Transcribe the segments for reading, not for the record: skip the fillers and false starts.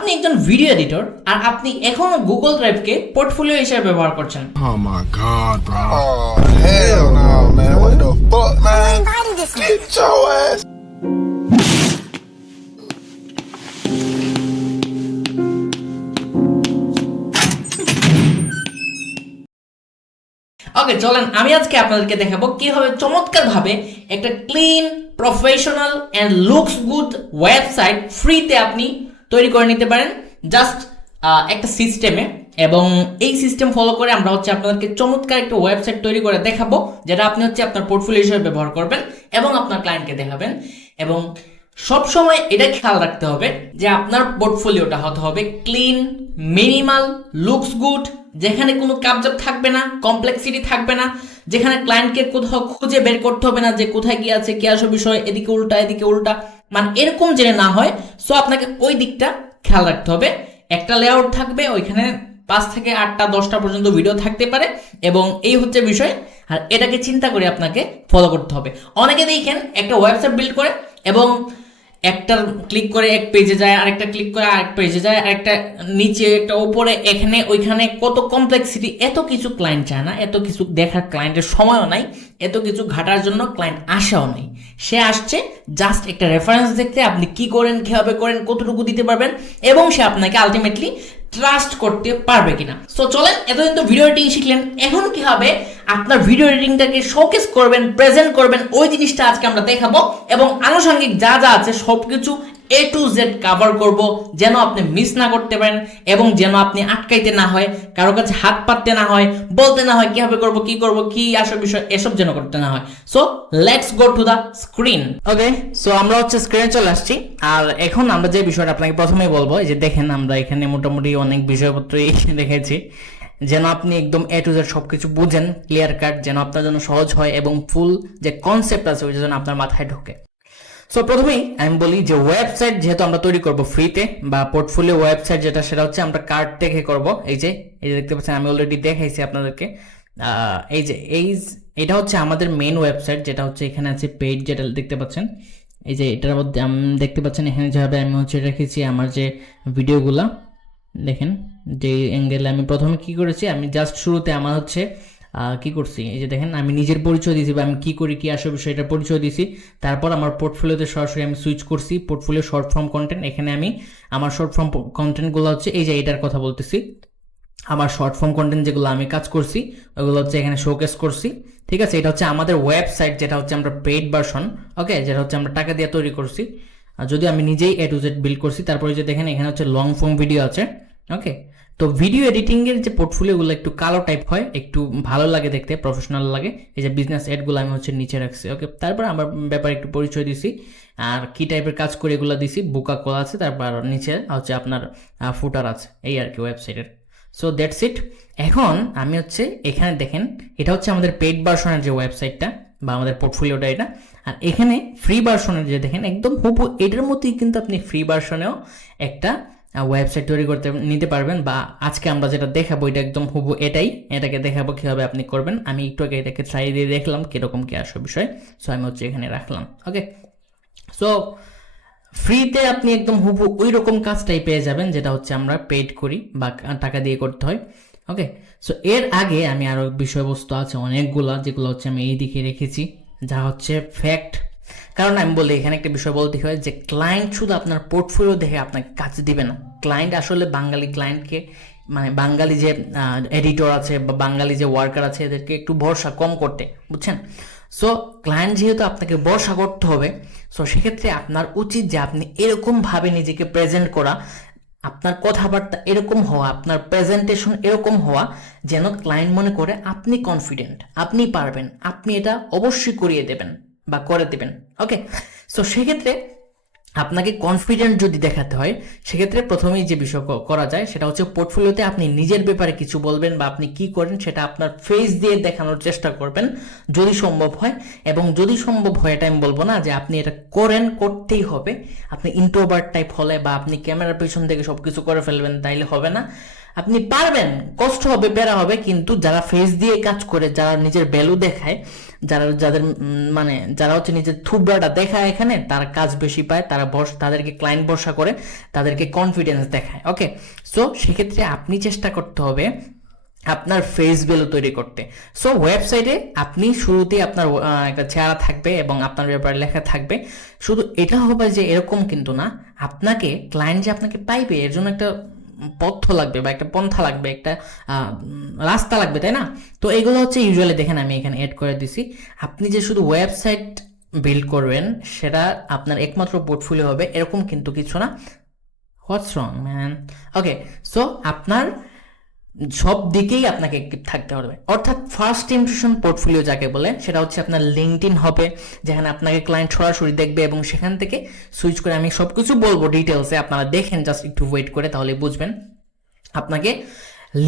আপনি একজন video editor আর আপনি এখনো গুগল ড্রাইভকে পোর্টফোলিও হিসেবে ব্যবহার করছেন। Oh my god, bro. Oh, hell no, man. What the fuck, man? Get your ass. ওকে, চলেন আমি আজকে আপনাদেরকে দেখাবো কিভাবে চমৎকার ভাবে একটা clean, professional and looks good website ফ্রিতে আপনি তৈরি করে নিতে পারেন জাস্ট একটা সিস্টেমে। এবং এই সিস্টেম ফলো করে আমরা হচ্ছে আপনাদেরকে চমৎকার একটা ওয়েবসাইট তৈরি করে দেখাবো, যেটা আপনি হচ্ছে আপনার পোর্টফোলিও হিসেবে ব্যবহার করবেন এবং আপনার ক্লায়েন্টকে দেখাবেন। এবং সবসময় এটা খেয়াল রাখতে হবে যে আপনার পোর্টফোলিওটা হতে হবে ক্লিন, মিনিমাল, লুকস গুড, যেখানে কোনো কাবজাব থাকবে না, কমপ্লেক্সিটি থাকবে না, যেখানে ক্লায়েন্টকে কোথাও খুঁজে বের করতে হবে না যে কোথায় কি আছে, কি আসল বিষয়, এদিকে উল্টা এদিকে উল্টা, মানে এরকম জেনে না হয়। সো আপনাকে ওই দিকটা খেয়াল রাখতে হবে। একটা লেআউট থাকবে, ওইখানে 5 থেকে 8টা 10টা পর্যন্ত ভিডিও থাকতে পারে এবং এই হচ্ছে বিষয়। আর এটাকে চিন্তা করে আপনাকে ফলো করতে হবে। অনেকে দেখেন একটা ওয়েবসাইট বিল্ড করে এবং একটা ক্লিক করে এক পেজে যায়, আরেকটা ক্লিক করে আরেক পেজে যায়, আরেকটা নিচে, একটা উপরে, এখানে ওইখানে, কত কমপ্লেক্সিটি। এত কিছু ক্লায়েন্ট চায় না, এত কিছু দেখার ক্লায়েন্টের সময়ও নাই, এত কিছু ঘাটার জন্য ক্লায়েন্ট আসাও নেই। সে আসছে জাস্ট একটা রেফারেন্স দেখতে, আপনি কি করেন, কিভাবে করেন, কতটুকু দিতে পারবেন এবং সে আপনাকে আলটিমেটলি ট্রাস্ট করতে পারবে কিনা। সো চলেন, এতদিন তো ভিডিও এডিটিং শিখলেন, এখন কি হবে আপনার ভিডিও এডিটিংটাকে শোকেস করবেন, প্রেজেন্ট করবেন, ওই জিনিসটা আজকে আমরা দেখাবো। এবং আনুষঙ্গিক যা যা আছে সবকিছু A to Z কভার করব, যেন আপনি মিস না করতে পারেন এবং যেন আপনি আটকাইতে না হয়, কারো কাছে হাত পাততে না হয়, বলতে না হয় কিভাবে করব, কি করব, কি আসল বিষয়, এসব যেন করতে না হয়। So let's go to the screen. Okay, so আমরা হচ্ছে স্ক্রিনে চলে আসছি। আর এখন আমরা যে বিষয়টা আপনাকে প্রথমেই বলবো, এই যে দেখেন আমরা এখানে মোটামুটি অনেক বিষয়পত্রই দেখেছি, যেন আপনি একদম A to Z সবকিছু বুঝেন, ক্লিয়ার কাট, যেন আপনার জন্য সহজ হয় এবং ফুল যে কনসেপ্ট আছে ওই যেন আপনার মাথায় ঢোকে। সো প্রথমেই আমি বলি যে ওয়েবসাইট যেহেতু আমরা তৈরি করব ফ্রিতে, বা পোর্টফোলিও ওয়েবসাইট যেটা, সেটা হচ্ছে আমরা কার্ড থেকে করব। এই যে দেখতে পাচ্ছেন, আমি অলরেডি দেখাইছি আপনাদেরকে। এই যে এটা হচ্ছে আমাদের মেইন ওয়েবসাইট, যেটা হচ্ছে এখানে আছে পেজ, যেটা দেখতে পাচ্ছেন। এই যে এটার মধ্যে দেখতে পাচ্ছেন এখানে যেভাবে আমি হচ্ছে রেখেছি আমার যে ভিডিওগুলা, দেখেন যে অ্যাঙ্গেলে আমি প্রথমে কি করেছি, আমি জাস্ট শুরুতে আমার হচ্ছে কি করছি, এই যে দেখেন আমি নিজের পরিচয় দিয়েছি, বা আমি কি করি, কি আসল বিষয়, এটা পরিচয় দিয়েছি। তারপর আমার পোর্টফোলিওতে সরাসরি আমি সুইচ করছি পোর্টফোলিও শর্ট ফর্ম কন্টেন্ট। এখানে আমি আমার শর্ট ফর্ম কন্টেন্টগুলো হচ্ছে, এই যে এটার কথা বলতেছি, আমার শর্ট ফর্ম কন্টেন্ট যেগুলো আমি কাজ করছি ওগুলো হচ্ছে এখানে শোকেস করছি। ঠিক আছে, এটা হচ্ছে আমাদের ওয়েবসাইট, যেটা হচ্ছে আমরা পেইড ভার্সন, ওকে, যেটা হচ্ছে আমরা টাকা দিয়ে তৈরি করছি, যদিও আমি নিজেই A to Z বিল্ড করছি। তারপরে যে দেখেন এখানে হচ্ছে লং ফর্ম ভিডিও আছে, ওকে। তো ভিডিও এডিটিংয়ের যে পোর্টফোলিওগুলো একটু কালো টাইপ হয়, একটু ভালো লাগে দেখতে, প্রফেশনাল লাগে। এই যে বিজনেস এডগুলো আমি হচ্ছে নিচে রাখছি, ওকে। তারপর আমার ব্যাপারে একটু পরিচয় দিছি আর কি টাইপের কাজ করে এগুলো দিছি, বুকা কল আছে, তারপর নিচে হচ্ছে আপনার ফুটার আছে, এই আর কি ওয়েবসাইটের। So that's it. এখন আমি হচ্ছে এখানে দেখেন, এটা হচ্ছে আমাদের পেইড ভার্সনের যে ওয়েবসাইটটা বা আমাদের পোর্টফোলিওটা এটা। আর এখানে ফ্রি ভার্সনের যে দেখেন, একদম হুবহু এটার মতোই কিন্তু আপনি ফ্রি ভার্সনেও একটা ওয়েবসাইট তৈরি করতে নিতে পারবেন। বা আজকে আমরা যেটা দেখাবো এটা একদম হুবহু এটাই, এটাকে দেখাবো কিভাবে আপনি করবেন। আমি একটু আগে এটাকে ট্রাই দিয়ে দেখলাম কিরকম কি আসল বিষয়। সো আমি হচ্ছে এখানে রাখলাম, ওকে। সো ফ্রিতে আপনি একদম হুবহু ওই রকম কাজটাই পেয়ে যাবেন, যেটা হচ্ছে আমরা পেইড করি বা টাকা দিয়ে করতে হয়, ওকে। সো এর আগে আমি আরো বিষয়বস্তু আছে অনেকগুলা, যেগুলো হচ্ছে আমি এই দিকে রেখেছি, যা হচ্ছে ফ্যাক্ট। কারণ আমি বলি এখানে একটা বিষয় বলতে হয় যে ক্লায়েন্ট শুধু আপনার পোর্টফোলিও দেখে আপনাকে কাজ দিবে না। ক্লায়েন্ট আসলে বাঙালি ক্লায়েন্টকে, মানে বাঙালি যে এডিটর আছে বা বাঙালি যে ওয়ার্কার আছে, এদেরকে একটু ভরসা কম করতে, বুঝছেন। সো ক্লায়েন্ট যেহেতু আপনাকে ভরসা করতে হবে, সো সেক্ষেত্রে আপনার উচিত যে আপনি এরকমভাবে নিজেকে প্রেজেন্ট করা, আপনার কথাবার্তা এরকম হওয়া, আপনার প্রেজেন্টেশন এরকম হওয়া, যেন ক্লায়েন্ট মনে করে আপনি কনফিডেন্ট, আপনি পারবেন, আপনি এটা অবশ্যই করিয়ে দেবেন বা করে দেবেন, ওকে। সো সেক্ষেত্রে আপনাকে কনফিডেন্ট যদি দেখাতে হয়, সেক্ষেত্রে প্রথমেই যে বিষয় করা যায় সেটা হচ্ছে পোর্টফোলিওতে আপনি নিজের ব্যাপারে কিছু বলবেন বা আপনি কি করেন সেটা আপনার ফেস দিয়ে দেখানোর চেষ্টা করবেন যদি সম্ভব হয়। এবং যদি সম্ভব হয়, এটা আমি বলবো না যে আপনি এটা করেন, করতেই হবে। আপনি ইন্ট্রোভার্ট টাইপ হলে বা আপনি ক্যামেরার পেছন থেকে সবকিছু করে ফেলবেন তাইলে হবে না। আপনি পারবেন, কষ্ট হবে, প্যারা হবে, কিন্তু যারা ফেস দিয়ে কাজ করে, যারা নিজের ভ্যালু দেখায়, যাদের মানে যারা হচ্ছে নিজের থুবড়াটা দেখায় এখানে, তারা কাজ বেশি পায়, তাদেরকে ক্লায়েন্ট ভরসা করে, তাদেরকে কনফিডেন্স দেখায়। ওকে, সো সেক্ষেত্রে আপনি চেষ্টা করতে হবে আপনার ফেস ভ্যালু তৈরি করতে। সো ওয়েবসাইটে আপনি শুরুতেই আপনার একটা চেহারা থাকবে এবং আপনার ব্যাপারে লেখা থাকবে। শুধু এটা হবে যে এরকম কিন্তু না, আপনাকে ক্লায়েন্ট যে আপনাকে পাইবে এর জন্য একটা পথ্য লাগবে বা একটা পন্থা লাগবে, একটা রাস্তা লাগবে, তাই না? তো এগুলো হচ্ছে ইউজুয়ালি দেখেন আমি এখানে এড করে দিছি। আপনি যে শুধু ওয়েবসাইট বিল্ড করবেন সেটা আপনার একমাত্র পোর্টফোলিও হবে এরকম কিন্তু কিছু না। হোয়াটস রং ম্যান? ওকে, সো আপনার সব দিকেই আপনাকে অ্যাক্টিভ থাকতে হবে। অর্থাৎ ফার্স্ট ইমপ্রেশন পোর্টফোলিও যাকে বলে সেটা হচ্ছে আপনার লিঙ্কডইন হবে, যেখানে আপনাকে ক্লায়েন্ট সরাসরি দেখবে এবং সেখান থেকে সুইচ করে আমি সবকিছু বলবো ডিটেলসে, আপনারা দেখেন, জাস্ট একটু ওয়েট করে তাহলে বুঝবেন। আপনাকে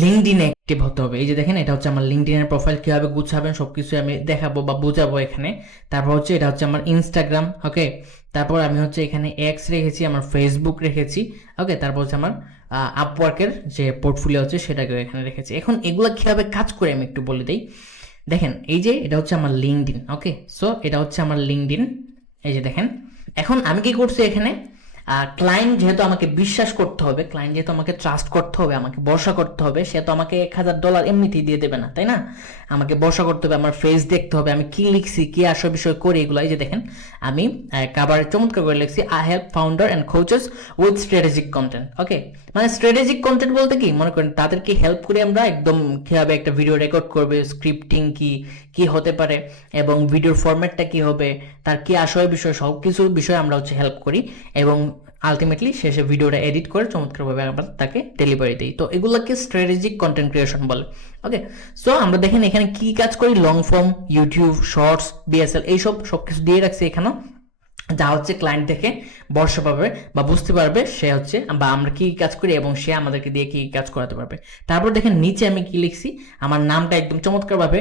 লিঙ্কডইনে অ্যাক্টিভ হতে হবে। এই যে দেখেন, এটা হচ্ছে আমার লিঙ্কডইনের প্রোফাইল, কিভাবে গুছাবেন সবকিছু আমি দেখাবো বা বোঝাবো এখানে। তারপর হচ্ছে এটা হচ্ছে আমার ইনস্টাগ্রাম। ওকে, তারপর আমি হচ্ছে এখানে এক্স রেখেছি, আমার ফেসবুক রেখেছি। ওকে, তারপর হচ্ছে আমার আপওয়ার্কের যে পোর্টফোলিও আছে সেটাকেও এখানে রেখেছি। এখন এগুলো কিভাবে কাজ করে আমি একটু বলে দিই। দেখেন, এই যে এটা হচ্ছে আমার লিঙ্কডইন। ওকে, সো এটা হচ্ছে আমার লিঙ্কডইন। এই যে দেখেন, এখন আমি কি করছি এখানে, ক্লায়েন্ট যেহেতু আমাকে বিশ্বাস করতে হবে, ক্লায়েন্ট যেহেতু আমাকে ট্রাস্ট করতে হবে, আমাকে ভরসা করতে হবে, সে তো আমাকে $1000 এমনিতেই দিয়ে দেবে না, তাই না? আমাকে ভরসা করতে হবে, আমার ফেস দেখতে হবে, আমি কি লিখছি, কি আসল বিষয় করি, এগুলো। এই যে দেখেন, আমি কাভারে চমৎকার করে লিখছি, I help founder and coaches with strategic content. Okay, মানে স্ট্র্যাটেজিক কন্টেন্ট বলতে কি, মনে করেন তাদেরকে হেল্প করে আমরা একদম কিভাবে একটা ভিডিও রেকর্ড করবে, স্ক্রিপ্টিং কি হতে পারে এবং ভিডিওর ফরম্যাটটা কি হবে, তার কি আসল বিষয়, সব কিছু বিষয়ে আমরা হচ্ছে হেল্প করি এবং আলটিমেটলি শেষে ভিডিওটা এডিট করে চমৎকারভাবে আমরা তাকে ডেলিভারি দিই। তো এগুলোকে স্ট্র্যাটেজিক কন্টেন্ট ক্রিয়েশন বলে। ওকে, সো আমরা দেখেন এখানে কি কাজ করি, long form, YouTube shorts, BSL, এইসব সবকিছু দিয়ে রাখছি এখানেও, যা হচ্ছে ক্লায়েন্ট দেখে ভরসা পাবে বা বুঝতে পারবে সে হচ্ছে বা আমরা কি কাজ করি এবং সে আমাদেরকে দিয়ে কি কাজ করাতে পারবে। তারপর দেখেন নিচে আমি কি লিখছি, আমার নামটা একদম চমৎকারভাবে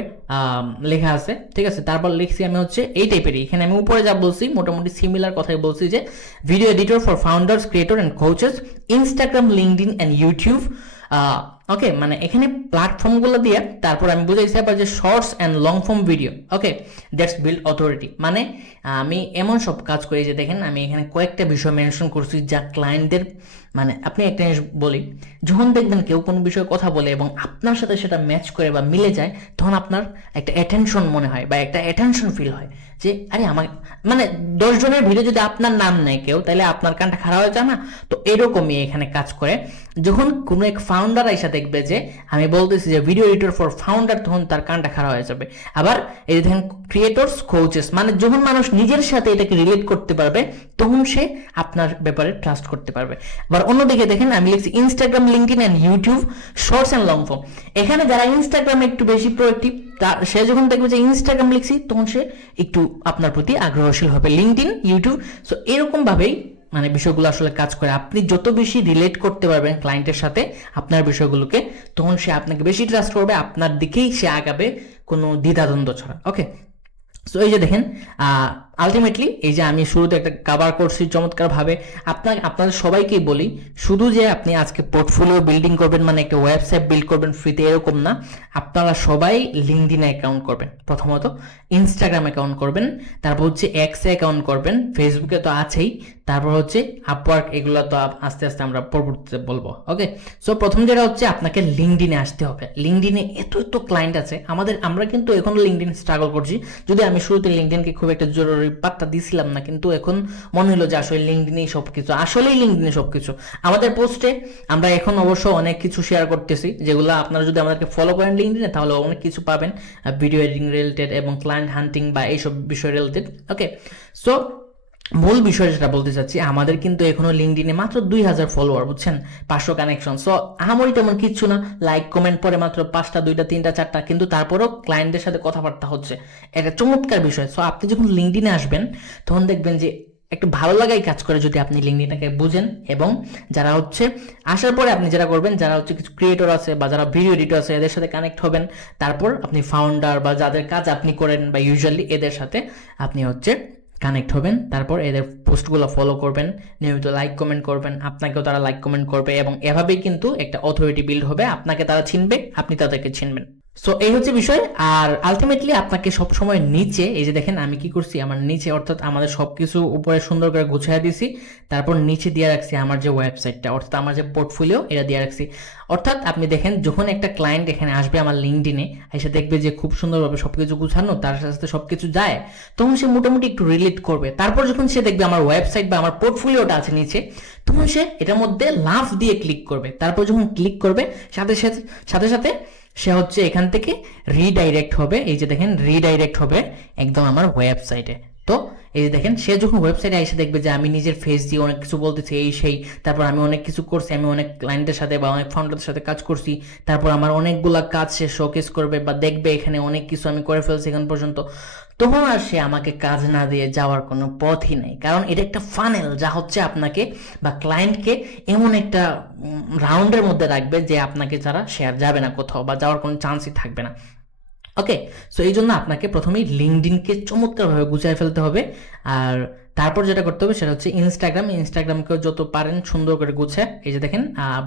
লেখা আছে, ঠিক আছে? তারপর লিখছি আমি হচ্ছে এই টাইপেরই, এখানে আমি উপরে যা বলছি মোটামুটি সিমিলার কথাই বলছি, যে video editor for founders, creator and coaches, Instagram, LinkedIn and YouTube. Okay, মানে এখানে প্ল্যাটফর্মগুলো দিয়ে তারপর আমি বুঝাইছি আবার যে shorts and long form video. Okay, that's build authority. মানে আমি এমন সব কাজ করি যে দেখেন আমি এখানে কয়েকটা বিষয় মেনশন করছি যা ক্লায়েন্টদের, মানে আপনি একটা জিনিস বলি, যখন দেখবেন কেউ কোনো বিষয়ে কথা বলে এবং আপনার সাথে সেটা ম্যাচ করে বা মিলে যায়, তখন আপনার একটা অ্যাটেনশন মনে হয় বা একটা অ্যাটেনশন ফিল হয় যে আরে আমার, মানে 10 জনের ভিড়ে যদি আপনার নাম নেয় কেউ, তাহলে আপনার কানটা খারাপ হয়ে যায় না? তো এরকমই এখানে কাজ করে। যখন কোনো এক ফাউন্ডার এসে দেখবে যে আমি বলতেছি যে ভিডিও এডিটর ফর ফাউন্ডার, তখন তার কানটা খারাপ হয়ে যাবে। আবার এই দেখেন ক্রিয়েটরস, কোচেস, মানে যখন মানুষ নিজের সাথে এটাকে রিলেট করতে পারবে তখন সে আপনার ব্যাপারে ট্রাস্ট করতে পারবে। আবার অন্যদিকে দেখেন আমি লিখছি Instagram, LinkedIn and YouTube, shorts and long form. এখানে যারা ইনস্টাগ্রামে একটু বেশি প্রোঅ্যাক্টিভ, সে যখন দেখবে যে ইনস্টাগ্রাম লিখছি তখন সে একটু আপনার প্রতি আগ্রহশীল হবে, লিঙ্কডইন, ইউটিউব। সো এরকম ভাবেই মানে বিষয়গুলো আসলে কাজ করে। আপনি যত বেশি রিলেট করতে পারবেন ক্লায়েন্টের সাথে আপনার বিষয়গুলোকে, তখন সে আপনাকে বেশি ট্রাস্ট করবে, আপনার দিকেই সে আগাবে কোনো দ্বিধাদ্বন্দ্ব ছাড়া। ওকে, সো এই যে দেখেন আলটিমেটলি এই যে আমি শুরুতে একটা কভার করছি চমৎকারভাবে, আপনাদের সবাইকেই বলি, শুধু যে আপনি আজকে পোর্টফোলিও বিল্ডিং করবেন মানে একটা ওয়েবসাইট বিল্ড করবেন ফ্রিতে, এরকম না। আপনারা সবাই লিঙ্কডইনে অ্যাকাউন্ট করবেন, প্রথমত ইনস্টাগ্রাম অ্যাকাউন্ট করবেন, তারপর হচ্ছে এক্সে অ্যাকাউন্ট করবেন, ফেসবুকে তো আছেই, তারপর হচ্ছে আপওয়ার্ক, এগুলো তো আস্তে আস্তে আমরা পরবর্তীতে বলবো। ওকে, সো প্রথম যেটা হচ্ছে আপনাকে লিঙ্কডইনে আসতে হবে। লিঙ্কডইনে এত ক্লায়েন্ট আছে আমরা কিন্তু এখনো লিঙ্কডইন স্ট্রাগল করছি, যদি আমি শুরুতে লিঙ্কডইনকে খুব একটা জরুরি পাত্তা দিছিলাম না, কিন্তু এখন মনে হলো যে আসলে লিঙ্কডইনেই সবকিছু, আসলেই লিঙ্কডইনে সবকিছু। আমাদের পোস্টে আমরা এখন অবশ্য অনেক কিছু শেয়ার করতেছি, যেগুলো আপনারা যদি আমাদেরকে ফলো করেন লিঙ্কডইনে তাহলে অনেক কিছু পাবেন, ভিডিও এডিটিং রিলেটেড এবং ক্লায়েন্ট হান্টিং বা এইসব বিষয় রিলেটেড। ওকে, সো মূল বিষয় যেটা বলতে চাচ্ছি, আমাদের কিন্তু এখনো লিঙ্কডইনে মাত্র 2000 ফলোয়ার, বুঝছেন, 500 কানেকশন। সো আহামরি তেমন কিচ্ছু না, লাইক কমেন্ট পরে মাত্র 5টা, 2টা, 3টা, 4টা, কিন্তু তারপরেও ক্লায়েন্টদের সাথে কথাবার্তা হচ্ছে, এটা চমৎকার বিষয়। সো আপনি যখন লিঙ্কডইনে আসবেন তখন দেখবেন যে একটু ভালো লাগাই কাজ করে যদি আপনি লিঙ্কডইনটাকে বুঝেন। এবং যারা হচ্ছে আসার পরে আপনি যেটা করবেন, যারা হচ্ছে কিছু ক্রিয়েটর আছে বা যারা ভিডিও এডিটর আছে এদের সাথে কানেক্ট হবেন, তারপর আপনি ফাউন্ডার বা যাদের কাজ আপনি করেন বা ইউজুয়ালি এদের সাথে আপনি হচ্ছে কানেক্ট হবেন, তারপর এদের পোস্টগুলো ফলো করবেন, নিয়মিত লাইক কমেন্ট করবেন, আপনাকেও তারা লাইক কমেন্ট করবে, এবং এভাবেই কিন্তু একটা অথরিটি বিল্ড হবে, আপনাকে তারা চিনবে, আপনি তাদেরকে চিনবেন। সো এই হচ্ছে বিষয়। আর আলটিমেটলি আপনাকে সবসময় নিচে, এই যে দেখেন আমি কি করছি, আমার নিচে অর্থাৎ আমাদের সবকিছু উপরে সুন্দর করে গুছিয়ে দিয়েছি, তারপর নিচে দিয়ে রাখছি আমার যে ওয়েবসাইটটা অর্থাৎ আমার যে পোর্টফোলিও এটা দিয়ে রাখছি। অর্থাৎ আপনি দেখেন যখন একটা ক্লায়েন্ট এখানে আসবে আমার লিঙ্কডইনে এসে দেখবে যে খুব সুন্দরভাবে সবকিছু গুছানো, তার সাথে সাথে সবকিছু যায়, তখন সে মোটামুটি একটু রিলেট করবে। তারপর যখন সে দেখবে আমার ওয়েবসাইট বা আমার পোর্টফোলিওটা আছে নিচে, তখন সে এটার মধ্যে লাভ দিয়ে ক্লিক করবে। তারপর যখন ক্লিক করবে সাথে সাথে সাথে সাথে সে হচ্ছে এখান থেকে রিডাইরেক্ট হবে, এই যে দেখেন রিডাইরেক্ট হবে একদম আমার ওয়েবসাইটে। তো এই যে দেখেন সে যখন ওয়েবসাইটে এসে দেখবে যে আমি নিজের ফেস দিয়ে অনেক কিছু বলতেছি এই সেই, তারপর আমি অনেক কিছু করছি, আমি অনেক ক্লায়েন্টের সাথে বা অনেক ফাউন্ডারদের সাথে কাজ করছি, তারপর আমার অনেকগুলা কাজ সে শোকেস করবে বা দেখবে এখানে অনেক কিছু আমি করে ফেলছি এখন পর্যন্ত, তখন আর সে আমাকে কাজ না দিয়ে যাওয়ার কোনো পথই নেই। কারণ এটা একটা ফানেল যা হচ্ছে আপনাকে বা ক্লায়েন্টকে এমন একটা রাউন্ডের মধ্যে রাখবে যে আপনাকে ছাড়া সে আর যাবে না কোথাও বা যাওয়ার কোনো চান্সই থাকবে না। ওকে, সো এই জন্য আপনাকে প্রথমেই লিঙ্কডইনকে চমৎকারভাবে গুছিয়ে ফেলতে হবে। আর তারপর যেটা করতে হবে সেটা হচ্ছে ইনস্টাগ্রামকেও যত পারেন সুন্দর করে গুছিয়ে, এই যে দেখেন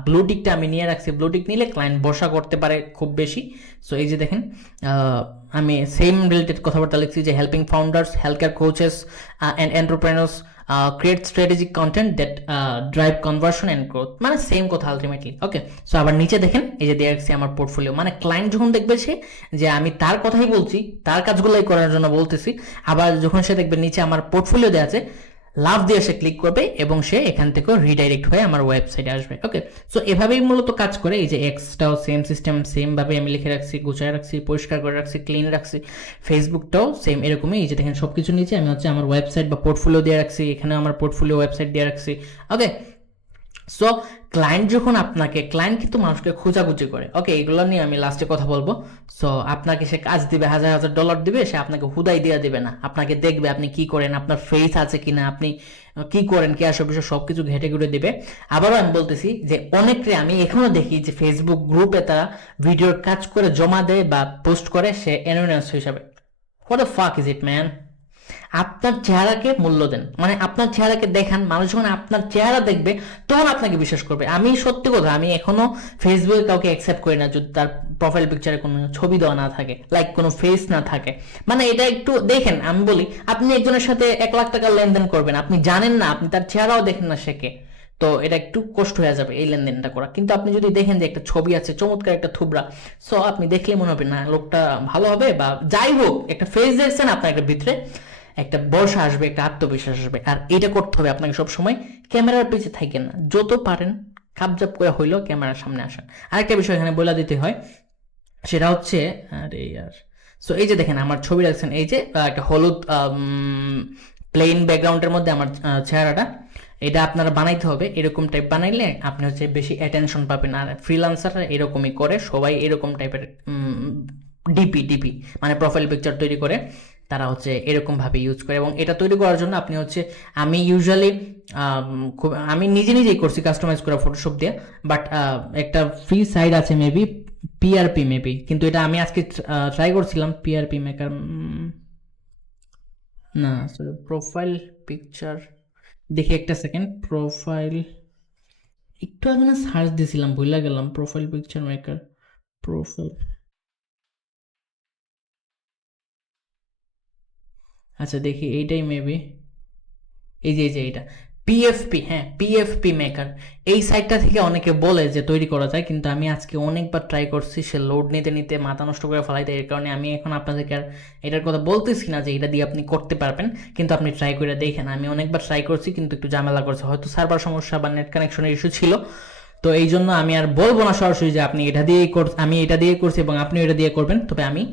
ব্লু টিকটা আমি নিয়ে রাখছি, ব্লু টিক নিলে ক্লায়েন্ট বর্ষা করতে পারে খুব বেশি। সো এই যে দেখেন আমি সেম রিলেটেড কথাবার্তা লিখছি যে helping founders, health care coaches and entrepreneurs create strategic content that drive conversion and growth, মানে সেম কথা আলটিমেটলি। ওকে, সো আবার নিচে দেখেন এই যে দিয়ে রাখছি আমার পোর্টফোলিও, মানে ক্লায়েন্ট যখন দেখবে সে যে আমি তার কথাই বলছি, তার কাজগুলোই করার জন্য বলতেছি, আবার যখন সে দেখবে নিচে আমার পোর্টফোলিও দেওয়া আছে, লাভ দিয়ে সে ক্লিক করবে এবং সে এখান থেকেও রিডাইরেক্ট হয়ে আমার ওয়েবসাইটে আসবে। ওকে, সো এভাবেই মূলত কাজ করে। এই যে এক্সটাও সেম সিস্টেম, সেমভাবে আমি লিখে রাখছি, গুছিয়ে রাখছি, পরিষ্কার করে রাখছি, ক্লিন রাখছি। ফেসবুকটাও সেম এরকমই, এই যে দেখেন সব কিছু নিচে আমি হচ্ছে আমার ওয়েবসাইট বা পোর্টফোলিও দিয়ে রাখছি, এখানে আমার পোর্টফোলিও ওয়েবসাইট দিয়ে রাখছি। ওকে, সো ক্লায়েন্ট যখন আপনাকে, ক্লায়েন্ট কিন্তু মানুষকে খোঁজাখুঁজি করে, ওকে এগুলো নিয়ে আমি লাস্টে কথা বলবো। সো আপনাকে সে কাজ দিবে, $1000 দিবে, সে আপনাকে হুদাই দিয়ে দিবে না, আপনাকে দেখবে আপনি কি করেন, আপনার ফেস আছে কিনা, আপনি কি করেন, কি আসে বিষয় সবকিছু ঘেটে ঘুরে দিবে। আবারও আমি বলতেছি যে অনেকে আমি এখনো দেখি যে ফেসবুক গ্রুপে তারা ভিডিওর কাজ করে জমা দেয় বা পোস্ট করে সে অ্যানোনিমাস হিসাবে। What the fuck is it man? আপনার চেহারাকে মূল্য দেন, মানে আপনার চেহারাকে দেখান, মানুষ যখন আপনার চেহারা দেখবে তখন আপনাকে বিশ্বাস করবে। আমি সত্যি কথা, আমি এখনো ফেসবুকে কাউকে অ্যাকসেপ্ট করি না যদি তার প্রোফাইল পিকচারে কোনো ছবি দেওয়া না থাকে, লাইক কোনো ফেস না থাকে। মানে এটা একটু দেখেন, আমি বলি আপনি একজনের সাথে $1,00,000 লেনদেন করবেন, আপনি জানেন না, আপনি তার চেহারাও দেখেন না শেখে, তো এটা একটু কষ্ট হয়ে যাবে এই লেনদেনটা করা। কিন্তু আপনি যদি দেখেন যে একটা ছবি আছে চমৎকার একটা থুবড়া, সো আপনি দেখলে মনে হবে না লোকটা ভালো হবে, বা যাই হোক একটা ফেস দেখছেন, আপনার একটা ভিতরে একটা বর্ষা আসবে, একটা আত্মবিশ্বাস আসবে। আর এটা করতে হবে আপনাকে সবসময়, ক্যামেরার পিছে থাকেন না, যত পারেন কাপজাপ করে হইলেও ক্যামেরার সামনে আসেন। আরেকটা বিষয় এখানে বলে দিতে হয়, সেটা হচ্ছে আরে ইয়ার, সো এই যে দেখেন আমার ছবি রাখছেন, এই যে একটা হলুদ প্লেন ব্যাকগ্রাউন্ডের মধ্যে আমার চেহারাটা, এটা আপনারা বানাইতে হবে, এরকম টাইপ বানাইলে আপনি হচ্ছে বেশি অ্যাটেনশন পাবেন। আর ফ্রিল্যান্সাররা এরকমই করে, সবাই এরকম টাইপের ডিপি মানে প্রোফাইল পিকচার তৈরি করে, তারা হচ্ছে এরকম ভাবে ইউজ করে। এবং এটা তৈরি করার জন্য আপনি হচ্ছে, আমি ইউজুয়ালি আমি নিজেই করছি কাস্টমাইজ করা ফটোশপ দিয়ে, বাট একটা ফ্রি সাইট আছে মেবি পিআরপি মেবি, কিন্তু এটা আমি আজকে ট্রাই করছিলাম পিআরপি মেকার না, প্রোফাইল পিকচার দেখি একটা সেকেন্ড, প্রোফাইল একটু আগে না সার্চ দিয়েছিলাম, ভুলে গেলাম, প্রোফাইল পিকচার মেকার, প্রোফাইল, আচ্ছা দেখি এইটাই মেবি, এই যে এইটা পিএফপি, হ্যাঁ পিএফপি মেকার, এই সাইটটা থেকে অনেকে বলে যে তৈরি করা যায়, কিন্তু আমি আজকে অনেকবার ট্রাই করছি, সে লোড নিতে নিতে মাথা নষ্ট করে ফেলাইতে, এর কারণে আমি এখন আপনাদেরকে আর এটার কথা বলতেছি না যে এটা দিয়ে আপনি করতে পারবেন, কিন্তু আপনি ট্রাই করে দেখেন। আমি অনেকবার ট্রাই করছি কিন্তু একটু ঝামেলা করছে, হয়তো সার্ভার সমস্যা বা নেট কানেকশনের ইস্যু ছিল, তো এই জন্য আমি আর বলবো না সরাসরি যে আপনি এটা দিয়েই আমি এটা দিয়ে করছি এবং আপনিও এটা দিয়ে করবেন। তবে আমি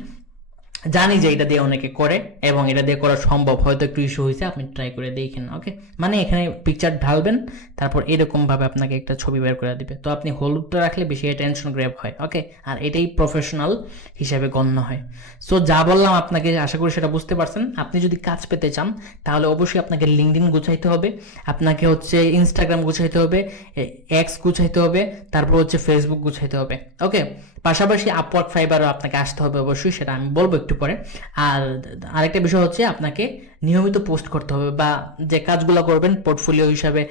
জানি যে এটা দিয়ে অনেকে করে এবং এটা দিয়ে করা সম্ভব, হয়তো একটু ইস্যু হয়েছে, আপনি ট্রাই করে দেখেন। ওকে, মানে এখানে পিকচার ঢালবেন, তারপর এরকম ভাবে আপনাকে একটা ছবি বের করে দিবে, তো আপনি হলুদটা রাখলে বেশি অ্যাটেনশন গ্র্যাব হয়। ওকে, আর এটাই প্রফেশনাল হিসেবে গণ্য হয়। সো যা বললাম আপনাকে, আশা করি সেটা বুঝতে পারছেন। আপনি যদি কাজ পেতে চান তাহলে অবশ্যই আপনাকে লিঙ্কডইন গুছাইতে হবে, আপনাকে হচ্ছে ইনস্টাগ্রাম গুছাইতে হবে, এক্স গুছাইতে হবে, তারপর হচ্ছে ফেসবুক গুছাইতে হবে। ওকে, পাশাপাশি আপওয়ার্ক ফাইবারও আপনাকে আসতে হবে অবশ্যই, সেটা আমি বলবো একটু একটু পরে। আর আরেকটা বিষয় হচ্ছে আপনাকে নিয়মিত পোস্ট করতে হবে, বা যে কাজগুলো করবেন পোর্টফোলিও হিসাবে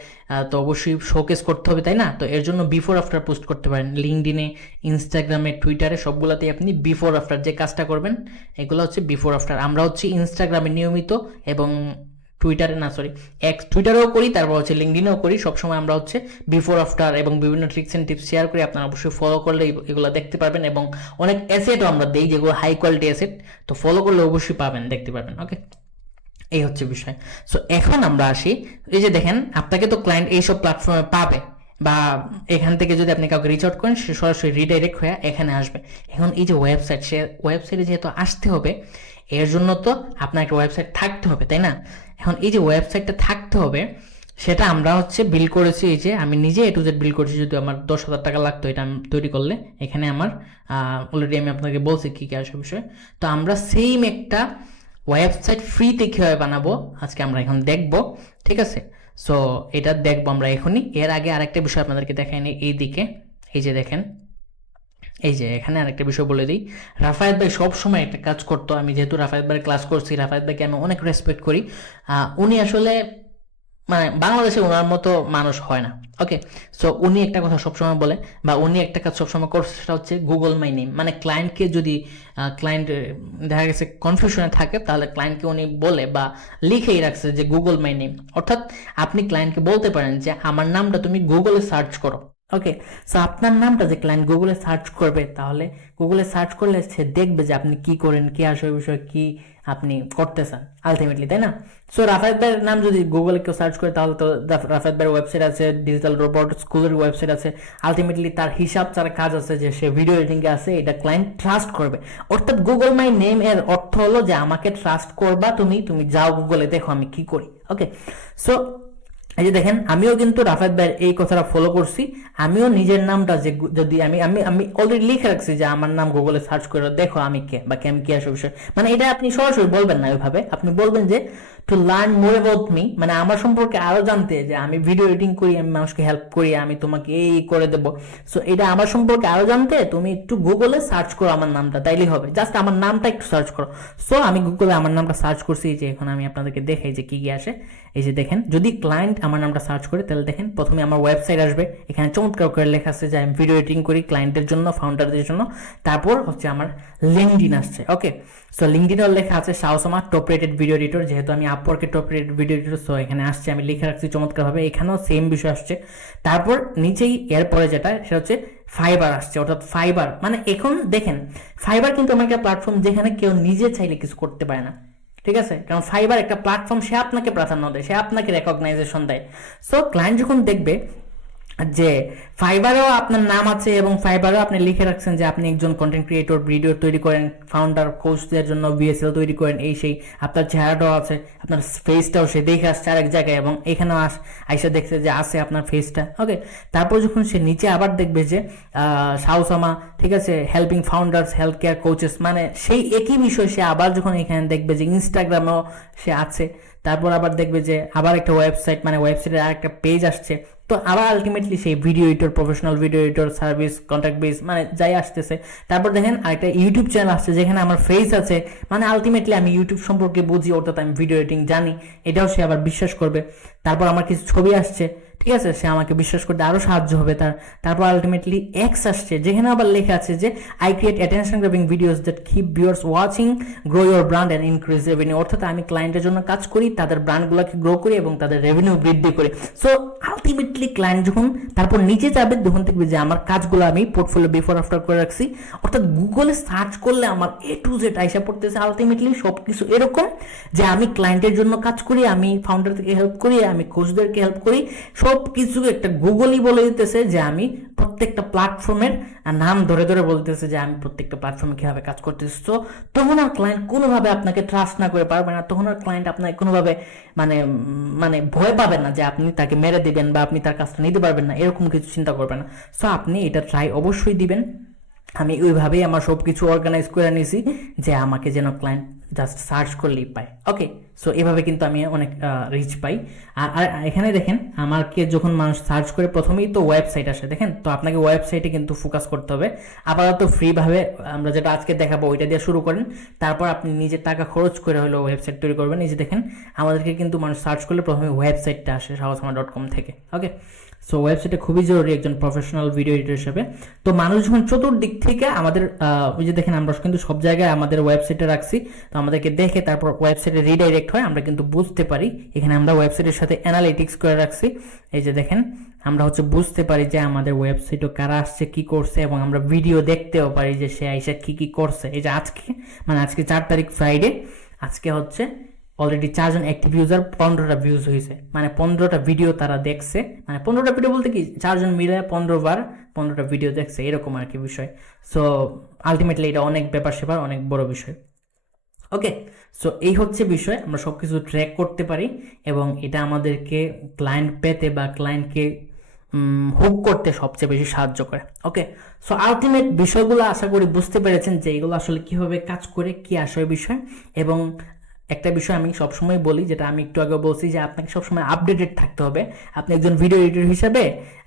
তো অবশ্যই শোকেস করতে হবে, তাই না? তো এর জন্য বিফোর আফটার পোস্ট করতে পারেন লিঙ্কডইনে, ইনস্টাগ্রামে, টুইটারে, সবগুলোতেই আপনি বিফোর আফটার যে কাজটা করবেন এগুলো হচ্ছে বিফোর আফটার। আমরা হচ্ছে ইনস্টাগ্রামে নিয়মিত এবং টুইটারে না সরি টুইটারেও করি, তারপর হচ্ছে লিঙ্কডিনেও করি, সবসময় আমরা হচ্ছে বিফোর আফটার এবং বিভিন্ন ট্রিক্স অ্যান্ড টিপস শেয়ার করি। আপনারা অবশ্যই ফলো করলে এগুলো দেখতে পারবেন, এবং অনেক অ্যাসেটও আমরা দিই যেগুলো হাই কোয়ালিটি অ্যাসেট, তো ফলো করলে অবশ্যই পাবেন, দেখতে পারবেন। ওকে, এই হচ্ছে বিষয়। সো এখন আমরা আসি, এই যে দেখেন আপনাকে তো ক্লায়েন্ট এইসব প্ল্যাটফর্মে পাবে, বা এখান থেকে যদি আপনি কাউকে রিচ আউট করেন সে সরাসরি রিডাইরেক্ট হয়ে এখানে আসবে। এখন এই যে ওয়েবসাইট, সে ওয়েবসাইটে যেহেতু আসতে হবে, এর জন্য তো আপনার একটা ওয়েবসাইট থাকতে হবে, তাই না? এখন এই যে ওয়েবসাইটটা থাকতে হবে, সেটা আমরা হচ্ছে বিল করেছি, এই যে আমি নিজে এ টু জেড বিল করেছি। যদি আমার 10,000 টাকা লাগতো এটা আমি তৈরি করলে, এখানে আমার অলরেডি আমি আপনাকে বলছি কী কী আসে বিষয়। তো আমরা সেম একটা ওয়েবসাইট ফ্রিতে কীভাবে বানাবো আজকে আমরা এখন দেখব, ঠিক আছে? সো এটা দেখবো আমরা এখনই। এর আগে আরেকটা বিষয় আপনাদেরকে দেখাইনি, এই দিকে এই যে দেখেন, এই যে এখানে আরেকটা বিষয় বলে দিই। রাফায়েত ভাই সবসময় একটা কাজ করতো, আমি যেহেতু রাফায়েত ভাইয়ের ক্লাস করছি, রাফায়েত ভাইকে আমি অনেক রেসপেক্ট করি। উনি আসলে মানে বাংলাদেশে ওনার মতো মানুষ হয় না। ওকে, সো উনি একটা কথা সবসময় বলে, বা উনি একটা কাজ সবসময় করছে, সেটা হচ্ছে গুগল মাই নেম। মানে ক্লায়েন্টকে যদি ক্লায়েন্ট দেখা গেছে কনফিউশনে থাকে, তাহলে ক্লায়েন্টকে উনি বলে বা লিখেই রাখছে যে গুগল মাই নেম। অর্থাৎ আপনি ক্লায়েন্টকে বলতে পারেন যে আমার নামটা তুমি গুগলে সার্চ করো। ওকে, সো আপনার নামটা যে ক্লায়েন্ট গুগলে সার্চ করবে, তাহলে গুগলে সার্চ করলে সে দেখবে যে আপনি কি করেন, কি আসে বিষয়, কি আপনি করতেছেন আলটিমেটলি, তাই না? সো রাফায়েত ভাইয়ের নাম যদি গুগলে কেউ সার্চ করে, তাহলে তো রাফায়েত ভাইয়ের ওয়েবসাইট আছে, ডিজিটাল রোবট স্কুলের ওয়েবসাইট আছে, আলটিমেটলি তার হিসাব তার কাজ আছে, যে সে ভিডিও এডিটিংয়ে আছে, এটা ক্লায়েন্ট ট্রাস্ট করবে। অর্থাৎ গুগল মাই নেম এর অর্থ হলো যে আমাকে ট্রাস্ট করবা তুমি, তুমি যাও গুগলে দেখো আমি কি করি। ওকে, সো এই যে দেখেন, আমিও কিন্তু রাফায়েত ভাইয়ের এই কথাটা ফলো করছি। আমিও নিজের নামটা যে যদি আমি আমি আমি অলরেডি লিখে রাখছি যে আমার নাম গুগলে সার্চ করে দেখো আমি কে, বা কে আমি কি আসে বিষয়। মানে এটা আপনি সরাসরি বলবেন না ওইভাবে, আপনি বলবেন যে to learn more about me, মানে আমার সম্পর্কে আরো জানতে, যে আমি ভিডিও এডিটিং করি, আমি মানুষকে হেল্প করি, আমি তোমাকে এই করে দেবো। সো এটা আমার সম্পর্কে আরো জানতে তুমি একটু গুগলে সার্চ করো আমার নামটা, তাইলেই হবে। জাস্ট আমার নামটা একটু সার্চ করো। সো আমি গুগলে আমার নামটা সার্চ করছি, যে এখন আমি আপনাদেরকে দেখাই যে কি কি আসে। এই যে দেখেন, যদি ক্লায়েন্ট আমার নামটা সার্চ করে, তাহলে দেখেন প্রথমে আমার ওয়েবসাইট আসবে, এখানে চমৎকার করে লেখা আছে যে আমি ভিডিও এডিটিং করি ক্লায়েন্টের জন্য, ফাউন্ডারদের জন্য। তারপর হচ্ছে আমার লিঙ্কডইন আসছে। ওকে, সো লিঙ্কডইনেও লেখা আছে Shahsama top rated video editor, যেহেতু আমি আপওয়ার্কের top rated video editor, so এখানে আসছে, আমি লিখে রাখছি চমৎকারভাবে। এখানেও সেম বিষয় আসছে। তারপর নিচেই এরপরে যেটা, সেটা হচ্ছে ফাইবার আসছে। অর্থাৎ ফাইবার মানে এখন দেখেন, ফাইবার কিন্তু আমার একটা প্ল্যাটফর্ম যেখানে কেউ নিজে চাইলে কিছু করতে পারে না, ঠিক আছে? কারণ ফাইবার একটা প্ল্যাটফর্ম, সে আপনাকে প্রাধান্য দেয়, সে আপনাকে রেকগনাইজেশন দেয়। সো ক্লায়েন্ট যখন দেখবে যে ফাইবারেও আপনার নাম আছে, এবং ফাইবারেও আপনি লিখে রাখছেন যে আপনি একজন কন্টেন্ট ক্রিয়েটর, ভিডিও তৈরি করেন, ফাউন্ডার, কোচদের জন্য বিএসএল তৈরি করেন, এই সেই, আপনার চেহারাটাও আছে, আপনার ফেসটাও সে দেখে আসছে আরেক জায়গায়, এবং এখানেও আইসা দেখছে যে আছে আপনার ফেসটা। ওকে, তারপর যখন সে নিচে আবার দেখবে যে শাহসামা, ঠিক আছে, helping founders, health care coaches, মানে সেই একই বিষয় সে আবার যখন এখানে দেখবে যে ইনস্টাগ্রামেও সে আছে, তারপর আবার দেখবে যে আবার একটা ওয়েবসাইট, মানে ওয়েবসাইটের আর একটা পেজ আসছে, তো আবার আলটিমেটলি সেই video editor, professional video editor, service, contact base, মানে যাই আসতেছে। তারপর দেখেন আরেকটা ইউটিউব চ্যানেল আসছে, যেখানে আমার ফেস আছে, মানে আলটিমেটলি আমি ইউটিউব সম্পর্কে বুঝি, অর্থাৎ আমি ভিডিও এডিটিং জানি, এটাও সে আবার বিশ্বাস করবে। তারপর আমার কিছু ছবি আসছে, ঠিক আছে, সে আমাকে বিশ্বাস করতে আরো সাহায্য হবে তার। তারপর আলটিমেটলি এক্স আসছে, যেখানে আবার লেখা আছে যে I create attention grabbing videos that keep viewers watching, grow your brand and increase revenue. অর্থাৎ আমি ক্লায়েন্টের জন্য কাজ করি, তাদের ব্র্যান্ডগুলোকে গ্রো করি এবং তাদের রেভিনিউ বৃদ্ধি করি। সো আলটিমেটলি ক্লায়েন্ট যখন তারপর নিচে যাবে, তখন দেখবে যে আমার কাজগুলো আমি পোর্টফোলিও বিফোর আফটার করে রাখছি। অর্থাৎ গুগলে সার্চ করলে আমার এ টু জেড আইসা পড়তেছে আলটিমেটলি সবকিছু এরকম, যে আমি ক্লায়েন্টের জন্য কাজ করি, আমি ফাউন্ডারদেরকে হেল্প করি, আমি কোচদেরকে হেল্প করি, সব কিছু একটা গুগলই বলে দিতেছে যে আমি প্রত্যেকটা প্ল্যাটফর্মের নাম ধরে ধরে বলতেছে যে আমি প্রত্যেকটা প্ল্যাটফর্মে কিভাবে কাজ করতেছি। তো তখন আর ক্লায়েন্ট কোনোভাবে আপনাকে ট্রাস্ট না করে পারবে না, তখন আর ক্লায়েন্ট আপনাকে কোনোভাবে মানে মানে ভয় পাবে না যে আপনি তাকে মেরে দিবেন বা আপনি তার কাজটা নিতে পারবেন না, এরকম কিছু চিন্তা করবেন না। সো আপনি এটা ট্রাই অবশ্যই দিবেন। আমি ওইভাবেই আমার সব কিছু অর্গানাইজ করে নিয়েছি যে আমাকে যেন ক্লায়েন্ট জাস্ট সার্চ করলেই পায়। ওকে, সো এভাবে কিন্তু আমি অনেক রিচ পাই। আর এখানে দেখেন আমাকে যখন মানুষ সার্চ করে প্রথমেই তো ওয়েবসাইট আসে, দেখেন তো আপনাকে ওয়েবসাইটে কিন্তু ফোকাস করতে হবে। আপাতত ফ্রিভাবে আমরা যেটা আজকে দেখাবো ওইটা দিয়ে শুরু করেন, তারপর আপনি নিজের টাকা খরচ করে হলো ওয়েবসাইট তৈরি করবেন। এই যে দেখেন আমাদেরকে কিন্তু মানুষ সার্চ করলে প্রথমে ওয়েবসাইটটা আসে sahosama.com থেকে। ওকে, সো ওয়েবসাইটে খুবই জরুরি একজন প্রফেশনাল ভিডিও এডিটর হিসেবে। তো মানুষ যখন চতুর্দিক থেকে আমাদের ওই যে দেখেন আমরা কিন্তু সব জায়গায় আমাদের ওয়েবসাইটে রাখছি, তো আমাদেরকে দেখে তারপর ওয়েবসাইটে রিডাইরেক্ট হয়, আমরা কিন্তু বুঝতে পারি। এখানে আমরা ওয়েবসাইটের সাথে অ্যানালিটিক্স করে রাখছি। এই যে দেখেন আমরা হচ্ছে বুঝতে পারি যে আমাদের ওয়েবসাইটে কারা আসছে কি করছে, এবং আমরা ভিডিও দেখতেও পারি যে সে আইসা কি কি করছে। এই যে আজকে মানে আজকে 4 তারিখ ফ্রাইডে, আজকে হচ্ছে অলরেডি 4 জন অ্যাক্টিভ ইউজার, 15টা ভিউজ হয়েছে, মানে 15টা ভিডিও তারা দেখছে। মানে 15টা ভিডিও বলতে কি 4 জন মিলে 15 বার 15টা ভিডিও দেখছে, এরকম আর কি বিষয়। সো আলটিমেটলি এটা অনেক ব্যাপার সেপার, অনেক বড় বিষয়। ওকে, সো এই হচ্ছে বিষয়, আমরা সব কিছু ট্র্যাক করতে পারি এবং এটা আমাদেরকে ক্লায়েন্ট পেতে বা ক্লায়েন্টকে হুক করতে সবচেয়ে বেশি সাহায্য করে। ওকে, সো আলটিমেট বিষয়গুলো আশা করি বুঝতে পেরেছেন যে এগুলো আসলে কিভাবে কাজ করে, কি আসলে বিষয়। এবং একটা বিষয় আমি সবসময় বলি, যেটা আমি একটু আগে বলছি, যে আপনাকে সবসময় আপডেটেড থাকতে হবে। আপনি একজন ভিডিও এডিটর হিসাবে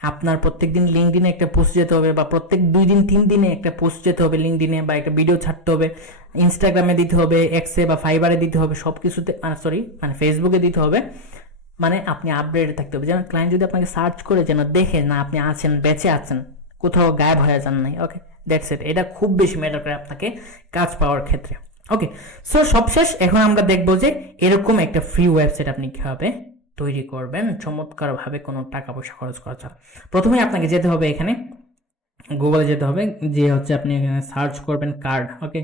আপনার প্রত্যেকদিন লিঙ্কডিনে একটা পোস্ট যেতে হবে, বা প্রত্যেক 2 দিন 3 দিনে একটা পোস্ট যেতে হবে লিঙ্কডিনে, বা একটা ভিডিও ছাড়তে হবে, ইনস্টাগ্রামে দিতে হবে, এক্সে বা ফাইবারে দিতে হবে, সব কিছুতে মানে ফেসবুকে দিতে হবে। মানে আপনি আপডেটেড থাকতে হবে, যেন ক্লায়েন্ট যদি আপনাকে সার্চ করে যেন দেখে না আপনি আছেন, বেঁচে আছেন, কোথাও গায়েব হয়ে যান নাই। ওকে, দ্যাটস ইট। এটা খুব বেশি ম্যাটার করে আপনাকে কাজ পাওয়ার ক্ষেত্রে। ওকে, সো সবশেষ এখন আমরা দেখবো যে এরকম একটা ফ্রি ওয়েবসাইট আপনি কিভাবে তৈরি করবেন চমৎকারভাবে, কোনো টাকা পয়সা খরচ করা ছাড়া। প্রথমে আপনাকে যেতে হবে এখানে গুগলে যেতে হবে, যে হচ্ছে আপনি এখানে সার্চ করবেন কার্ড। ওকে,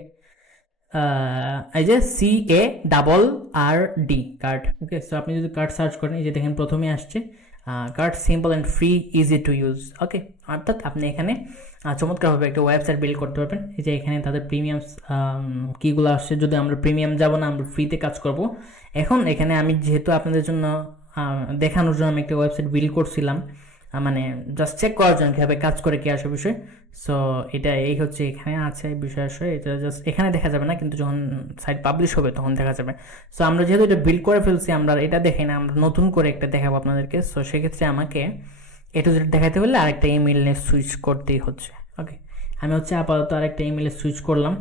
এই যে CARD কার্ড। ওকে, সো আপনি যদি কার্ড সার্চ করেন, এই যে দেখেন প্রথমে আসছে card simple and free, easy to use. Okay, অর্থাৎ আপনি এখানে চমৎকারভাবে একটা ওয়েবসাইট বিল্ড করতে পারবেন। এই যে এখানে তাদের প্রিমিয়াম কীগুলো আসছে, যদি আমরা প্রিমিয়াম যাব না, আমরা ফ্রিতে কাজ করব। এখন এখানে আমি যেহেতু আপনাদের জন্য দেখানোর জন্য আমি একটা ওয়েবসাইট বিল্ড করছিলাম, মানে জাস্ট চেক করার জন্য কীভাবে কাজ করে, কি আসে বিষয়। সো এটা এই হচ্ছে এখানে আছে বিষয় আসে, এটা জাস্ট এখানে দেখা যাবে না, কিন্তু যখন সাইট পাবলিশ হবে তখন দেখা যাবে। সো আমরা যেহেতু এটা বিল্ড করে ফেলছি, আমরা এটা দেখাই না, আমরা নতুন করে একটা দেখাবো আপনাদেরকে। সো সেক্ষেত্রে আমাকে এটা যেটা দেখাতে হলে আরেকটা ইমেইলে সুইচ করতেই হচ্ছে। ওকে, আমি হচ্ছে আপাতত আরেকটা ইমেইলে সুইচ করলাম,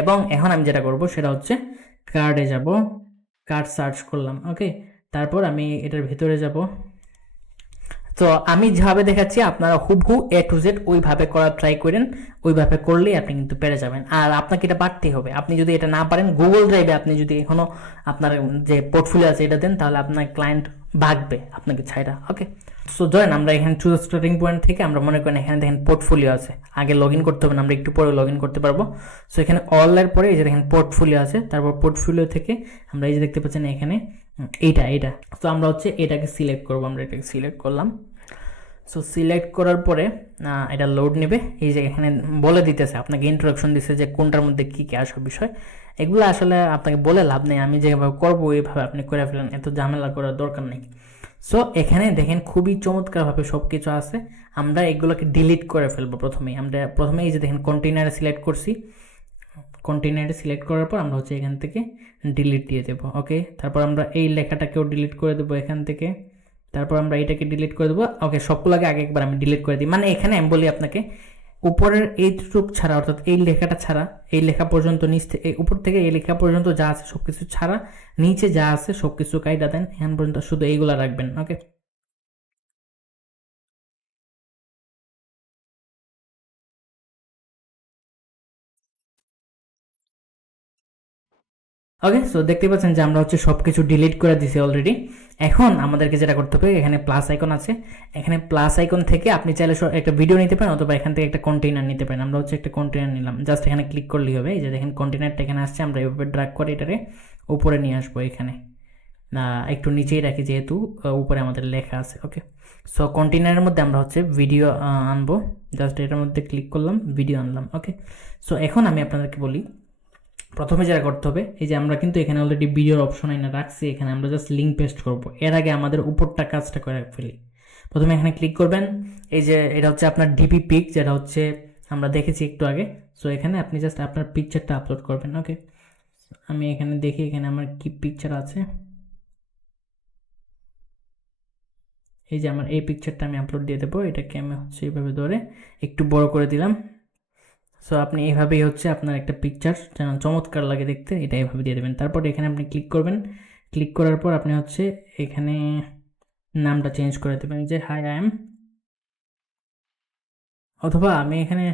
এবং এখন আমি যেটা করব সেটা হচ্ছে কার্ডে যাব, কার্ড সার্চ করলাম। ওকে, তারপর আমি এটার ভিতরে যাব। তো আমি যেভাবে দেখাচ্ছি আপনারা হুবহু A to Z ওইভাবে করার ট্রাই করেন, ওইভাবে করলেই আপনি কিন্তু পেরে যাবেন। আর আপনাকে এটা পারতেই হবে। আপনি যদি এটা না পারেন, গুগল ড্রাইভে আপনি যদি এখনো আপনার যে পোর্টফোলিও আছে এটা দেন, তাহলে আপনার ক্লায়েন্ট ভাগবে আপনাকে ছাইরা। ওকে, সো ধরেন আমরা এখানে চুজ স্টার্টিং পয়েন্ট থেকে আমরা মনে করেন এখানে দেখেন পোর্টফোলিও আছে, আগে লগ ইন করতে হবে না, আমরা একটু পরে লগ ইন করতে পারবো। সো এখানে অল এর পরে এই যে দেখেন পোর্টফোলিও আছে, তারপর পোর্টফোলিও থেকে আমরা এই যে দেখতে পাচ্ছেন এখানে এইটা। তো আমরা হচ্ছে এটাকে সিলেক্ট করবো, আমরা এটাকে সিলেক্ট করলাম। সো সিলেক্ট করার পরে এটা লোড নেবে। এই যে এখানে বলে দিতেছে, আপনাকে ইন্ট্রোডাকশন দিচ্ছে যে কোনটার মধ্যে কী কী আসবে বিষয়। এগুলো আসলে আপনাকে বলে লাভ নেই, আমি যেভাবে করবো এইভাবে আপনি করে ফেলেন, এত ঝামেলা করার দরকার নেই। সো এখানে দেখেন খুবই চমৎকারভাবে সব কিছু আছে। আমরা এগুলোকে ডিলিট করে ফেলবো প্রথমে এই যে দেখেন কন্টেইনারে সিলেক্ট করছি, কন্টেইনারে সিলেক্ট করার পর আমরা হচ্ছে এখান থেকে ডিলিট দিয়ে দেবো। ওকে, তারপর আমরা এই লেখাটাকেও ডিলিট করে দেবো এখান থেকে, তারপর আমরা এটাকে ডিলিট করে দেবো। ওকে, সবগুলোকে আগে একবার আমি ডিলিট করে দিই। মানে এখানে আমি বলি আপনাকে উপরের এইটুক ছাড়া, অর্থাৎ এই লেখাটা ছাড়া, এই লেখা পর্যন্ত নিচ থেকে উপর থেকে এই লেখা পর্যন্ত যা আছে সব কিছু ছাড়া, নিচে যা আছে সব কিছু কাইটা দেন, এখান পর্যন্ত শুধু এইগুলা রাখবেন। ওকে, ওকে, সো দেখতে পাচ্ছেন যে আমরা হচ্ছে সব কিছু ডিলিট করে দিছি অলরেডি। এখন আমাদেরকে যেটা করতে হবে, এখানে প্লাস আইকন আছে, এখানে প্লাস আইকন থেকে আপনি চাইলে একটা ভিডিও নিতে পারেন, অথবা এখান থেকে একটা কন্টেইনার নিতে পারেন। আমরা হচ্ছে একটা কন্টেইনার নিলাম, জাস্ট এখানে ক্লিক করলেই হবে। এই যে দেখেন কন্টেইনারটা এখানে আসছে, আমরা এভাবে ড্র্যাগ করে এটারে উপরে নিয়ে আসবো, এখানে একটু নিচেই রাখি যেহেতু উপরে আমাদের লেখা আছে। ওকে, সো কন্টেইনারের মধ্যে আমরা হচ্ছে ভিডিও আনবো, জাস্ট এটার মধ্যে ক্লিক করলাম, ভিডিও আনলাম। ওকে, সো এখন আমি আপনাদেরকে বলি প্রথমে যেটা করতে হবে, এই যে আমরা কিন্তু এখানে অলরেডি ভিডিওর অপশন এনে রাখছি, এখানে আমরা জাস্ট লিঙ্ক পেস্ট করব। এর আগে আমাদের উপরটা কাজটা করে ফেলি। প্রথমে এখানে ক্লিক করবেন, এই যে এটা হচ্ছে আপনার ডিপি পিক, যেটা হচ্ছে আমরা দেখেছি একটু আগে। সো এখানে আপনি জাস্ট আপনার পিকচারটা আপলোড করবেন। ওকে, আমি এখানে দেখি এখানে আমার কি পিকচার আছে। এই যে আমার এই পিকচারটা আমি আপলোড দিয়ে দেবো। এটাকে আমি হচ্ছে এইভাবে ধরে একটু বড় করে দিলাম। সো আপনি এইভাবেই হচ্ছে আপনার একটা পিকচার যেন চমৎকার লাগে দেখতে, এটা এইভাবে দিয়ে দেবেন। তারপর এখানে আপনি ক্লিক করবেন। ক্লিক করার পর আপনি হচ্ছে এখানে নামটা চেঞ্জ করে দেবেন, যে হাই আই এম, অথবা আমি এখানে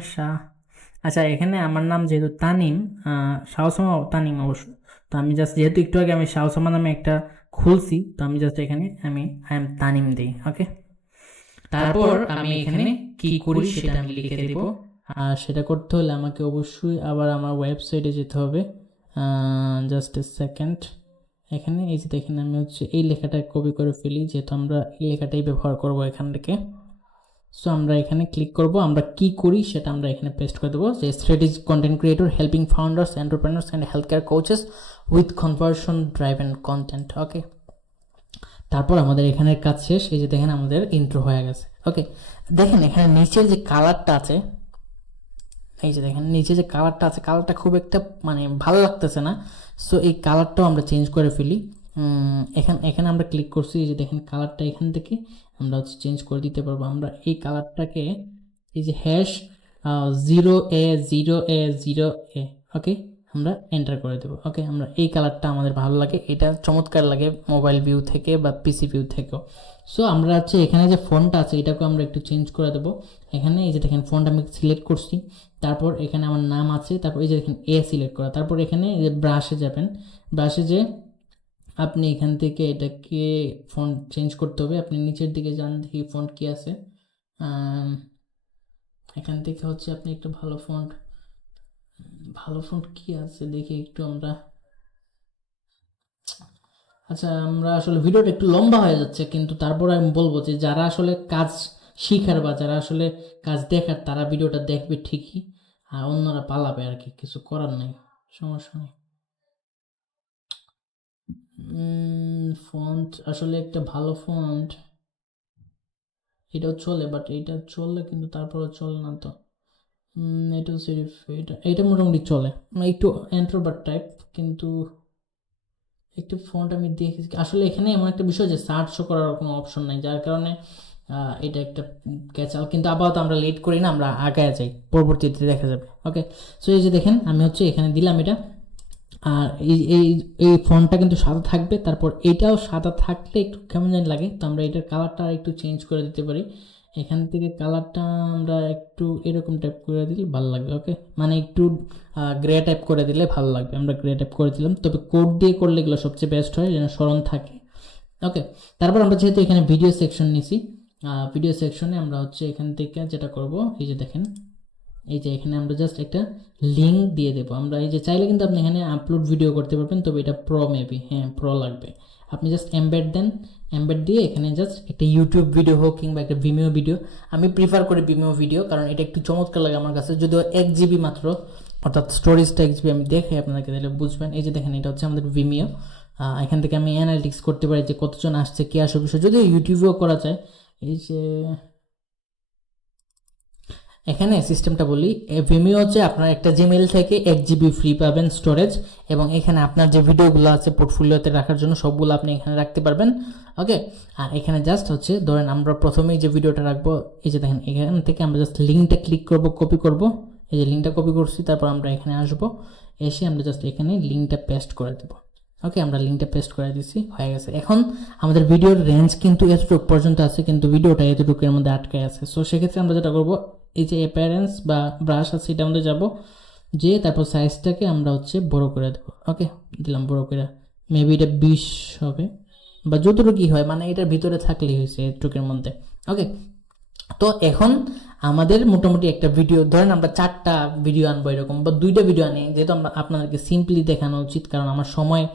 আচ্ছা এখানে আমার নাম যেহেতু তানিম, শাহসামা তানিম অবশ্য, তো আমি জাস্ট যেহেতু একটু আগে আমি শাহসামা নামে একটা খুলছি, তো আমি জাস্ট এখানে আমি আই এম তানিম দিই। ওকে, তারপর আমি এখানে কি করি সেটা আমি লিখে দেব। আর সেটা করতে হলে আমাকে অবশ্যই আবার আমার ওয়েবসাইটে যেতে হবে। Just a second. এখানে এই যে দেখেন আমি হচ্ছে এই লেখাটা কপি করে ফেলি, যেহেতু আমরা এই লেখাটাই ব্যবহার করব এখান থেকে। সো আমরা এখানে ক্লিক করব, আমরা কি করি সেটা আমরা এখানে পেস্ট করে দেবো, যে strategic content creator helping founders, entrepreneurs and health care coaches with conversion driven content. Okay, তারপর আমাদের এখানের কাজ শেষ। এই যে দেখেন আমাদের ইন্ট্রো হয়ে গেছে। ওকে, দেখেন এখানে নিচের যে কালারটা আছে, এই যে দেখেন নিচে যে কালারটা আছে, কালারটা খুব একটা মানে ভালো লাগতেছে না। সো এই কালারটাও আমরা চেঞ্জ করে ফেলি। এখানে আমরা ক্লিক করছি, এই যে দেখেন কালারটা এখান থেকে আমরা হচ্ছে চেঞ্জ করে দিতে পারবো। আমরা এই কালারটাকে এই যে হ্যাশ 0A0A0A, ওকে, আমরা এন্টার করে দেবো। ওকে, আমরা এই কালারটা আমাদের ভালো লাগে, এটা চমৎকার লাগে মোবাইল ভিউ থেকে বা পিসি ভিউ থেকেও। সো আমরা হচ্ছে এখানে যে ফন্টটা আছে এটাকেও আমরা একটু চেঞ্জ করে দেবো। এখানে এই যে দেখেন ফন্ট আমি সিলেক্ট করছি, তারপর এখানে আমার নাম আছে, তারপর এই যে দেখেন এ সিলেক্ট করা, তারপর এখানে যে ব্রাশে যাবেন, ব্রাশে যে আপনি এখান থেকে এটাকে ফন্ট চেঞ্জ করতে হবে। আপনি নিচের দিকে যান, দেখি ফন্ট কি আছে। এখান থেকে হচ্ছে আপনি একটু ভালো ফন্ট কি আছে দেখি একটু আমরা। আচ্ছা, আমরা আসলে ভিডিওটা একটু লম্বা হয়ে যাচ্ছে, কিন্তু তারপর আমি বলবো যে যারা আসলে কাজ শিখার বা যারা আসলে কাজ দেখার তারা ভিডিওটা দেখবে ঠিকই, আর অন্যরা পালাবে আর কি, কিছু করার নেই, সমস্যা নেই। ফন্ট আসলে একটা ভালো ফন্ট এটাও চলে, বাট এটা চললে কিন্তু তারপরে চলে না তো। এটা সিরিফ, এটা মোটামুটি চলে, একটু এন্ট্রোভার্ট টাইপ, কিন্তু একটি ফন্ট আমি দেখেছি আসলে এখানে এমন একটা বিষয় যে সার্চও করার কোনো অপশন নাই, যার কারণে এটা একটা ক্যাচাল। কিন্তু আপাতত আমরা লেট করি না, আমরা আগায় যাই, পরবর্তীতে দেখা যাবে। ওকে, সো এই যে দেখেন আমি হচ্ছে এখানে দিলাম এটা, আর এই ফন্টটা কিন্তু সাদা থাকবে, তারপর এটাও সাদা থাকলে একটু কেমন জানি লাগে, তো আমরা এটার কালারটা একটু চেঞ্জ করে দিতে পারি। এখান থেকে কালারটা আমরা একটু এরকম টাইপ করে দিলে ভালো লাগবে। ওকে, মানে একটু গ্রে টাইপ করে দিলে ভালো লাগবে, আমরা গ্রে টাইপ করে দিলাম। তবে কোড দিয়ে করলে এগুলো সবচেয়ে বেস্ট হয়, যেন স্মরণ থাকে। ওকে, তারপর আমরা যেহেতু এখানে ভিডিও সেকশন নিছি, ভিডিও সেকশনে আমরা হচ্ছে এখান থেকে যেটা করব, এই যে দেখেন এই যে এখানে আমরা জাস্ট একটা লিঙ্ক দিয়ে দেবো। আমরা এই যে চাইলে কিন্তু আপনি এখানে আপলোড ভিডিও করতে পারবেন, তবে এটা প্রো মেবি, হ্যাঁ প্রো লাগবে। আপনি জাস্ট এমবেড দেন, এমবেড দিয়ে এখানে জাস্ট একটা ইউটিউব ভিডিও হোক কিংবা একটা ভিমিও ভিডিও, আমি প্রিফার করি ভিমিও ভিডিও, কারণ এটা একটু চমৎকার লাগে আমার কাছে, যদিও 1 GB মাত্র, অর্থাৎ স্টোরেজটা 1 GB। আমি দেখে আপনাদেরকে তাহলে বুঝবেন। এই যে দেখেন এটা হচ্ছে আমাদের ভিমিও, এখান থেকে আমি অ্যানালিটিক্স করতে পারি যে কতজন আসছে, কে আসবে বিষয়, যদিও ইউটিউবেও করা যায়। এই যে এখানে সিস্টেমটা বলি, ভিমিও হচ্ছে আপনার একটা জিমেইল থেকে 1 GB ফ্রি পাবেন স্টোরেজ, এবং এখানে আপনার যে ভিডিওগুলো আছে পোর্টফোলিওতে রাখার জন্য সবগুলো আপনি এখানে রাখতে পারবেন। ওকে, আর এখানে জাস্ট হচ্ছে ধরেন আমরা প্রথমেই যে ভিডিওটা রাখবো, এই যে দেখেন এখান থেকে আমরা জাস্ট লিঙ্কটা ক্লিক করব, কপি করব, এই যে লিঙ্কটা কপি করছি, তারপর আমরা এখানে আসবো, এসে আমরা জাস্ট এখানে লিঙ্কটা পেস্ট করে দেবো। ওকে, আমরা লিঙ্কটা পেস্ট করে দিচ্ছি, হয়ে গেছে। এখন আমাদের ভিডিওর রেঞ্জ কিন্তু এতটুকু পর্যন্ত আছে, কিন্তু ভিডিওটা এতটুকুর মধ্যে আটকে আছে। সো সেক্ষেত্রে আমরা যেটা করবো, এই যে অ্যাপিয়ারেন্স বা ব্রাশ আছে এটা আমাদের যাবো, যে তারপর সাইজটাকে আমরা হচ্ছে বড় করে দেবো। ওকে, দিলাম বড় করে, মেবি এটা 20 হবে বা যতটুকুই হয়, মানে এটার ভিতরে থাকলেই হয়েছে এতটুকুর মধ্যে। ওকে, তো এখন আমাদের মোটামুটি একটা ভিডিও, ধরেন আমরা 4টা ভিডিও আনবো এরকম, বা 2টা ভিডিও আনি, যেহেতু আমরা আপনাদেরকে সিম্পলি দেখানো উচিত, কারণ আমার সময়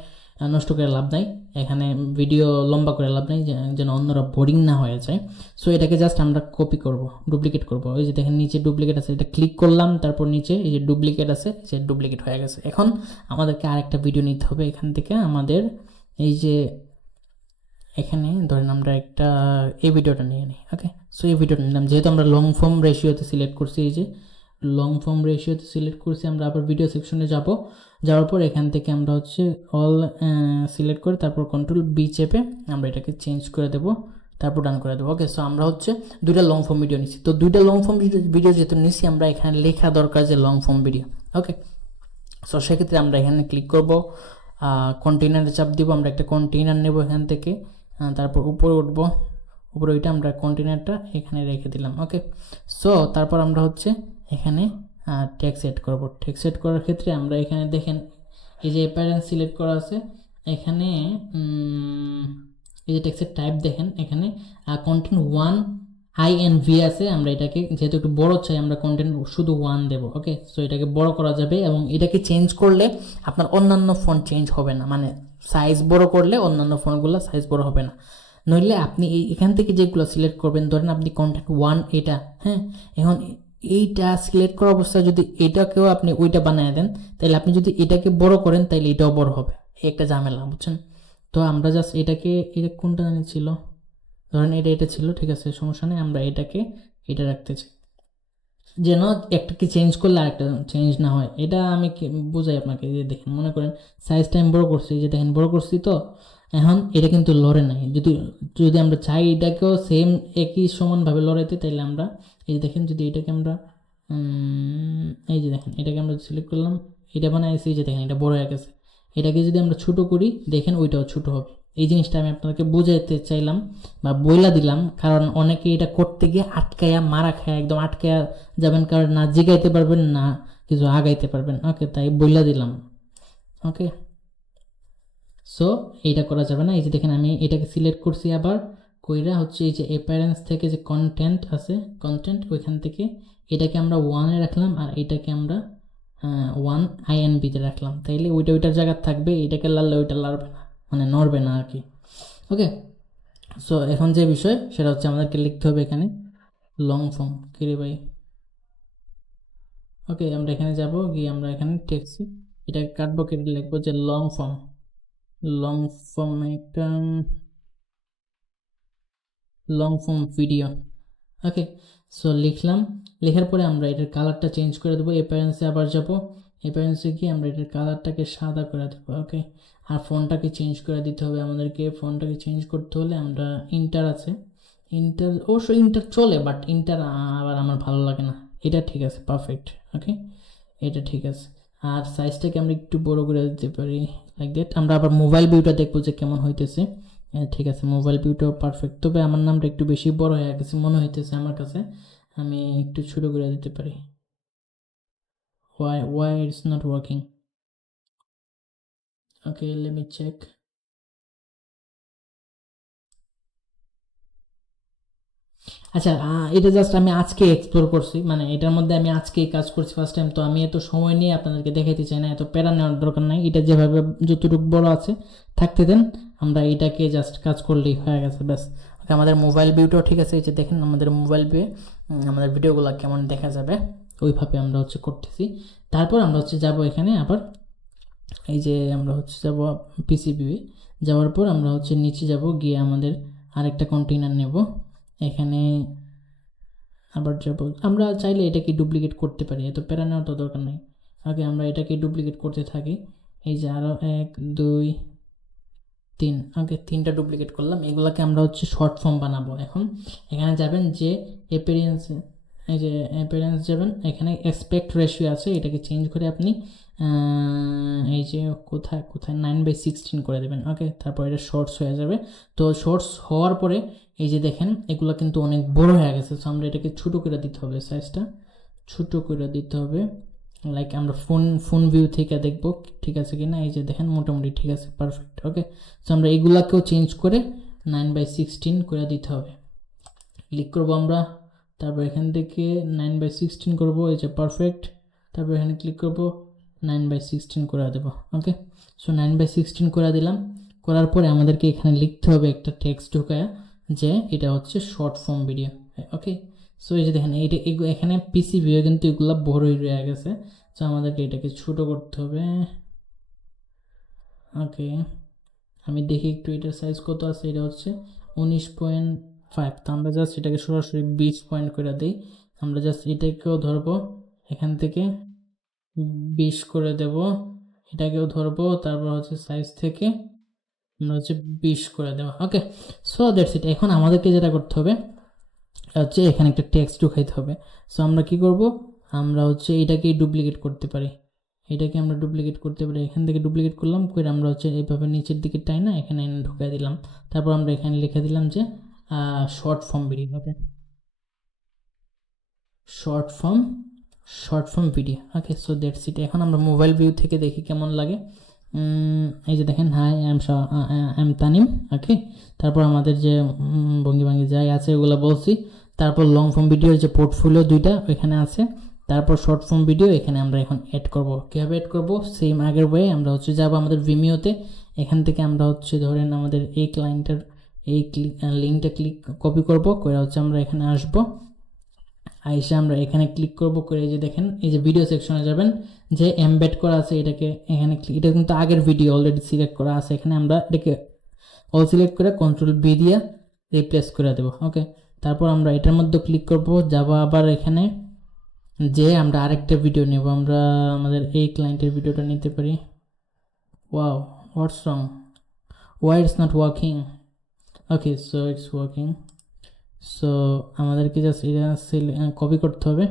নষ্ট করে লাভ নাই, এখানে ভিডিও লম্বা করে লাভ নাই, যেন অন্যরা বোরিং না হয়ে যায়। সো এটাকে জাস্ট আমরা কপি করব, ডুপ্লিকেট করব। এই যে দেখেন নিচে ডুপ্লিকেট আছে, এটা ক্লিক করলাম, তারপর নিচে এই যে ডুপ্লিকেট আছে, যে ডুপ্লিকেট হয়ে গেছে। এখন আমাদেরকে আরেকটা ভিডিও নিতে হবে, এখান থেকে আমাদের এই যে এখানে ধরেন আমরা একটা এই ভিডিওটা নিয়ে নিই। ওকে, সো এই ভিডিওটা নিলাম, যেহেতু আমরা লং ফর্ম রেশিওতে সিলেক্ট করছি, এই যে লং ফর্ম রেশিওতে সিলেক্ট করছি, আমরা আবার ভিডিও সেকশনে যাব, যাওয়ার পর এখান থেকে আমরা হচ্ছে অল সিলেক্ট করে তারপর কন্ট্রোল বি চেপে আমরা এটাকে চেঞ্জ করে দেবো, তারপর ডান করে দেবো। ওকে, সো আমরা হচ্ছে দুইটা লং ফর্ম ভিডিও নিচ্ছি, তো দুইটা লং ফর্ম ভিডিও যেহেতু নিচ্ছি আমরা এখানে লেখা দরকার যে লং ফর্ম ভিডিও। ওকে, সো সেক্ষেত্রে আমরা এখানে ক্লিক করব, কন্টেইনারে চাপ দিব, আমরা একটা কন্টেইনার নেব এখান থেকে, তারপর উপরে উঠবো, উপরে ওইটা আমরা কন্টেইনারটা এখানে রেখে দিলাম। ওকে, সো তারপর আমরা হচ্ছে এখানে টেক্সট সেট করব। টেক্সট সেট করার ক্ষেত্রে আমরা এখানে দেখেন এই যে অ্যাপিয়ারেন্স সিলেক্ট করা আছে, এখানে এই যে টেক্সটের টাইপ দেখেন এখানে কন্টেন্ট 1 INV আছে, আমরা এটাকে যেহেতু একটু বড় চাই আমরা কন্টেন্ট শুধু 1 দেব। ওকে, সো এটাকে বড় করা যাবে এবং এটাকে চেঞ্জ করলে আপনার অন্যান্য ফন্ট চেঞ্জ হবে না, মানে সাইজ বড় করলে অন্যান্য ফন্টগুলো সাইজ বড় হবে না। নইলে আপনি এখান থেকে যেগুলো সিলেক্ট করবেন, ধরেন আপনি কন্টেন্ট 1 এটা, হ্যাঁ, এখন এইটা সিলেক্ট করা অবস্থায় যদি এটাকেও আপনি ওইটা বানিয়ে দেন, তাহলে আপনি যদি এটাকে বড় করেন তাহলে এটাও বড় হবে, এই একটা ঝামেলা, বুঝছেন? তো আমরা জাস্ট এটাকে, এটা কোনটা ছিল, ধরেন এটা ছিল, ঠিক আছে, সমস্যা নেই, আমরা এটাকে এটা রাখতেছি, যেন একটাকে চেঞ্জ করলে আরেকটা চেঞ্জ না হয়। এটা আমি বুঝাই আপনাকে, যে দেখেন মনে করেন সাইজটা আমি বড় করছি, যে দেখেন বড় করছি, তো এখন এটা কিন্তু লড়ে নাই, যদি যদি আমরা চাই এটাকেও সেম একই সমানভাবে লড়াইতে, তাইলে আমরা এই যে দেখেন যদি এটাকে আমরা এই যে দেখেন এটাকে আমরা সিলেক্ট করলাম, এটা বানাইছি, যে দেখেন এটা বড় হয়ে গেছে, এটাকে যদি আমরা ছোট করি দেখেন ওইটাও ছোট হবে। এই জিনিসটা আমি আপনাদেরকে বোঝাতে চাইলাম বা বইলা দিলাম, কারণ অনেকে এটা করতে গিয়ে আটকায়া মারা খায়, একদম আটকায়া যাবেন, কারণ না জিগাইতে পারবেন না কিছু আগাইতে পারবেন। ওকে, তাই বইলা দিলাম। ওকে, সো এইটা করা যাবে না। এই যে দেখেন আমি এটাকে সিলেক্ট করছি, আবার কইরা হচ্ছে এই যে অ্যাপিয়ারেন্স থেকে যে কন্টেন্ট আছে, কন্টেন্ট ওইখান থেকে এটাকে আমরা 1-এ রাখলাম আর এটাকে আমরা 1 INB-তে রাখলাম, তাইলে ওইটা ওইটার জায়গায় থাকবে, এটাকে লাড়লে ওইটা লাড়বে না, মানে নড়বে না আর কি। ওকে, সো এখন যে বিষয় সেটা হচ্ছে আমাদেরকে লিখতে হবে এখানে লং ফর্ম, কিরে ভাই। ওকে, আমরা এখানে যাব, গিয়ে আমরা এখানে টেক্সট এটাকে কাটবো, কেটে লিখবো যে লং ফর্ম, লং ফর্ম একটা লং ফর্ম ভিডিও। ওকে, সো লিখলাম, লেখার পরে আমরা এটার কালারটা চেঞ্জ করে দেবো, অ্যাপিয়ারেন্সে আবার যাব, অ্যাপিয়ারেন্সে গিয়ে আমরা এটার কালারটাকে সাদা করে দেবো। ওকে, আর ফন্টটাকে চেঞ্জ করে দিতে হবে আমাদেরকে, ফন্টটাকে চেঞ্জ করতে হলে আমরা ইন্টার আছে, ইন্টার অবশ্য ইন্টার চলে, বাট ইন্টার আবার আমার ভালো লাগে না, এটা ঠিক আছে, পারফেক্ট। ওকে, এটা ঠিক আছে, আর সাইজটাকে আমরা একটু বড় করে দিতে পারি, লাইক দ্যাট। আমরা আবার মোবাইল ভিউটা দেখবো যে কেমন হইতেছে। ঠিক আছে, মোবাইল ভিউটাও পারফেক্ট, তবে আমার নামটা একটু বেশি বড় হয়ে গেছে মনে হইতেছে আমার কাছে, আমি একটু ছোট করে দিতে পারি। why it's not working? Okay, let me check. আচ্ছা, এটা জাস্ট আমি আজকে এক্সপ্লোর করছি, মানে এটার মধ্যে আমি আজকেই কাজ করছি ফার্স্ট টাইম, তো আমি এত সময় নিয়ে আপনাদেরকে দেখাইতে চাই না, এত প্যারা নেওয়ার দরকার নাই, এটা যেভাবে যতটুকু বড় আছে থাকতে দেন, আমরা এটাকে জাস্ট কাজ করলেই হয়ে গেছে, ব্যাস। ওকে, আমাদের মোবাইল ভিউটাও ঠিক আছে, এই যে দেখেন আমাদের মোবাইল ভিউয়ে আমাদের ভিডিওগুলো কেমন দেখা যাবে ওইভাবে আমরা হচ্ছে করতেছি। তারপর আমরা হচ্ছে যাব এখানে আবার, এই যে আমরা হচ্ছে যাব পিসি ভিউয়ে, যাওয়ার পর আমরা হচ্ছে নিচে যাব, গিয়ে আমাদের আরেকটা কন্টেইনার নেব, এখানে আবার যাব, আমরা চাইলে এটাকে ডুপ্লিকেট করতে পারি, এত প্যারা নেওয়ার তো দরকার নেই। আগে আমরা এটাকে ডুপ্লিকেট করতে থাকি, এই যে আরও 1 2 3, ওকে 3টা ডুপ্লিকেট করলাম, এগুলোকে আমরা হচ্ছে শর্ট ফর্ম বানাবো। এখন এখানে যাবেন যে অ্যাপিয়ারেন্সে, এই যে অ্যাপিয়ারেন্স যাবেন, এখানে এক্সপেক্ট রেশিও আছে, এটাকে চেঞ্জ করে আপনি এই যে কোথায় কোথায় 9/16 করে দেবেন। ওকে, তারপর এটা শর্টস হয়ে যাবে। তো শর্টস হওয়ার পরে এই যে দেখেন এগুলো কিন্তু অনেক বড় হয়ে গেছে, সো আমরা এটাকে ছোটো করে দিতে হবে, সাইজটা ছোটো করে দিতে হবে, লাইক আমরা ফোন ভিউ থেকে দেখবো ঠিক আছে কিনা, এই যে দেখেন মোটামুটি ঠিক আছে, পারফেক্ট। ওকে, সো আমরা এগুলাকেও চেঞ্জ করে 9/16 করে দিতে হবে, ক্লিক করবো আমরা, তারপর এখান থেকে 9/16 করবো, এই যে পারফেক্ট, তারপর এখানে ক্লিক করবো 9/16 করে দেবো। ওকে, সো 9/16 করে দিলাম, করার পরে আমাদেরকে এখানে লিখতে হবে একটা টেক্সট ঢোকায় যে এটা হচ্ছে শর্ট ফর্ম ভিডিও। ওকে, সো এই যে দেখেন এইটা এখানে পিসি ভিউ কিন্তু এগুলো বড়ই রয়ে গেছে, সো আমাদেরকে এটাকে ছোট করতে হবে। ওকে, আমি দেখি একটু এটার সাইজ কত আছে, এটা হচ্ছে 19.5, তো আমরা জাস্ট এটাকে সরাসরি 20 পয়েন্ট করে দিই, আমরা জাস্ট এটাকেও ধরবো এখান থেকে 20 করে দেব, এটাকেও ধরবো, তারপর হচ্ছে সাইজ থেকে আমরা হচ্ছে 20 করে দেবো। ওকে, সো দ্যাটস ইট। এখন আমাদেরকে যেটা করতে হবে হচ্ছে এখানে একটা টেক্সট ঢুকাইতে হবে। সো আমরা কি করব, আমরা হচ্ছে এটাকেই ডুপ্লিকেট করতে পারি, এটাকে আমরা ডুপ্লিকেট করতে পারি। এখান থেকে ডুপ্লিকেট করলাম, করে আমরা হচ্ছে এইভাবে নিচের দিকে টাই না এখানে এনে ঢুকাই দিলাম। তারপর আমরা এখানে লিখে দিলাম যে short form video. Okay, short form video. Okay, so that's it. এখন আমরা মোবাইল ভিউ থেকে দেখি কেমন লাগে। এই যে দেখেন, হাই আই এম তানিম। ওকে, তারপর আমাদের যে ভঙ্গি ভাঙ্গি যাই আছে ওগুলো বলছি। তারপর লং ফর্ম ভিডিওর যে পোর্টফোলিও দুইটা ওইখানে আছে। তারপর শর্ট ফর্ম ভিডিও এখানে আমরা এখন অ্যাড করব। কীভাবে অ্যাড করব, সেম আগের বইয়ে আমরা হচ্ছে যাব আমাদের ভিমিওতে। এখান থেকে আমরা হচ্ছে ধরেন আমাদের এই ক্লায়েন্টের এই লিঙ্কটা কপি করব, করে হচ্ছে আমরা এখানে আসবো। আইসা আমরা এখানে ক্লিক করব, করে এই যে দেখেন এই যে ভিডিও সেকশনে যাবেন, যে এমবেড করা আছে এটাকে এখানে এটা কিন্তু আগের ভিডিও অলরেডি সিলেক্ট করা আছে। এখানে আমরা এটাকে অল সিলেক্ট করে কন্ট্রোল বি দিয়ে রিপ্লেস করে দেবো। ওকে, তারপর আমরা এটার মধ্যে ক্লিক করব, যাব আবার এখানে যে আমরা আরেকটা ভিডিও নেব। আমরা আমাদের এই ক্লায়েন্টের ভিডিওটা নিতে পারি। Wow, what's wrong, why it's not working. Okay, so it's working. So আমাদেরকে জাস্ট এটা কপি করতে হবে।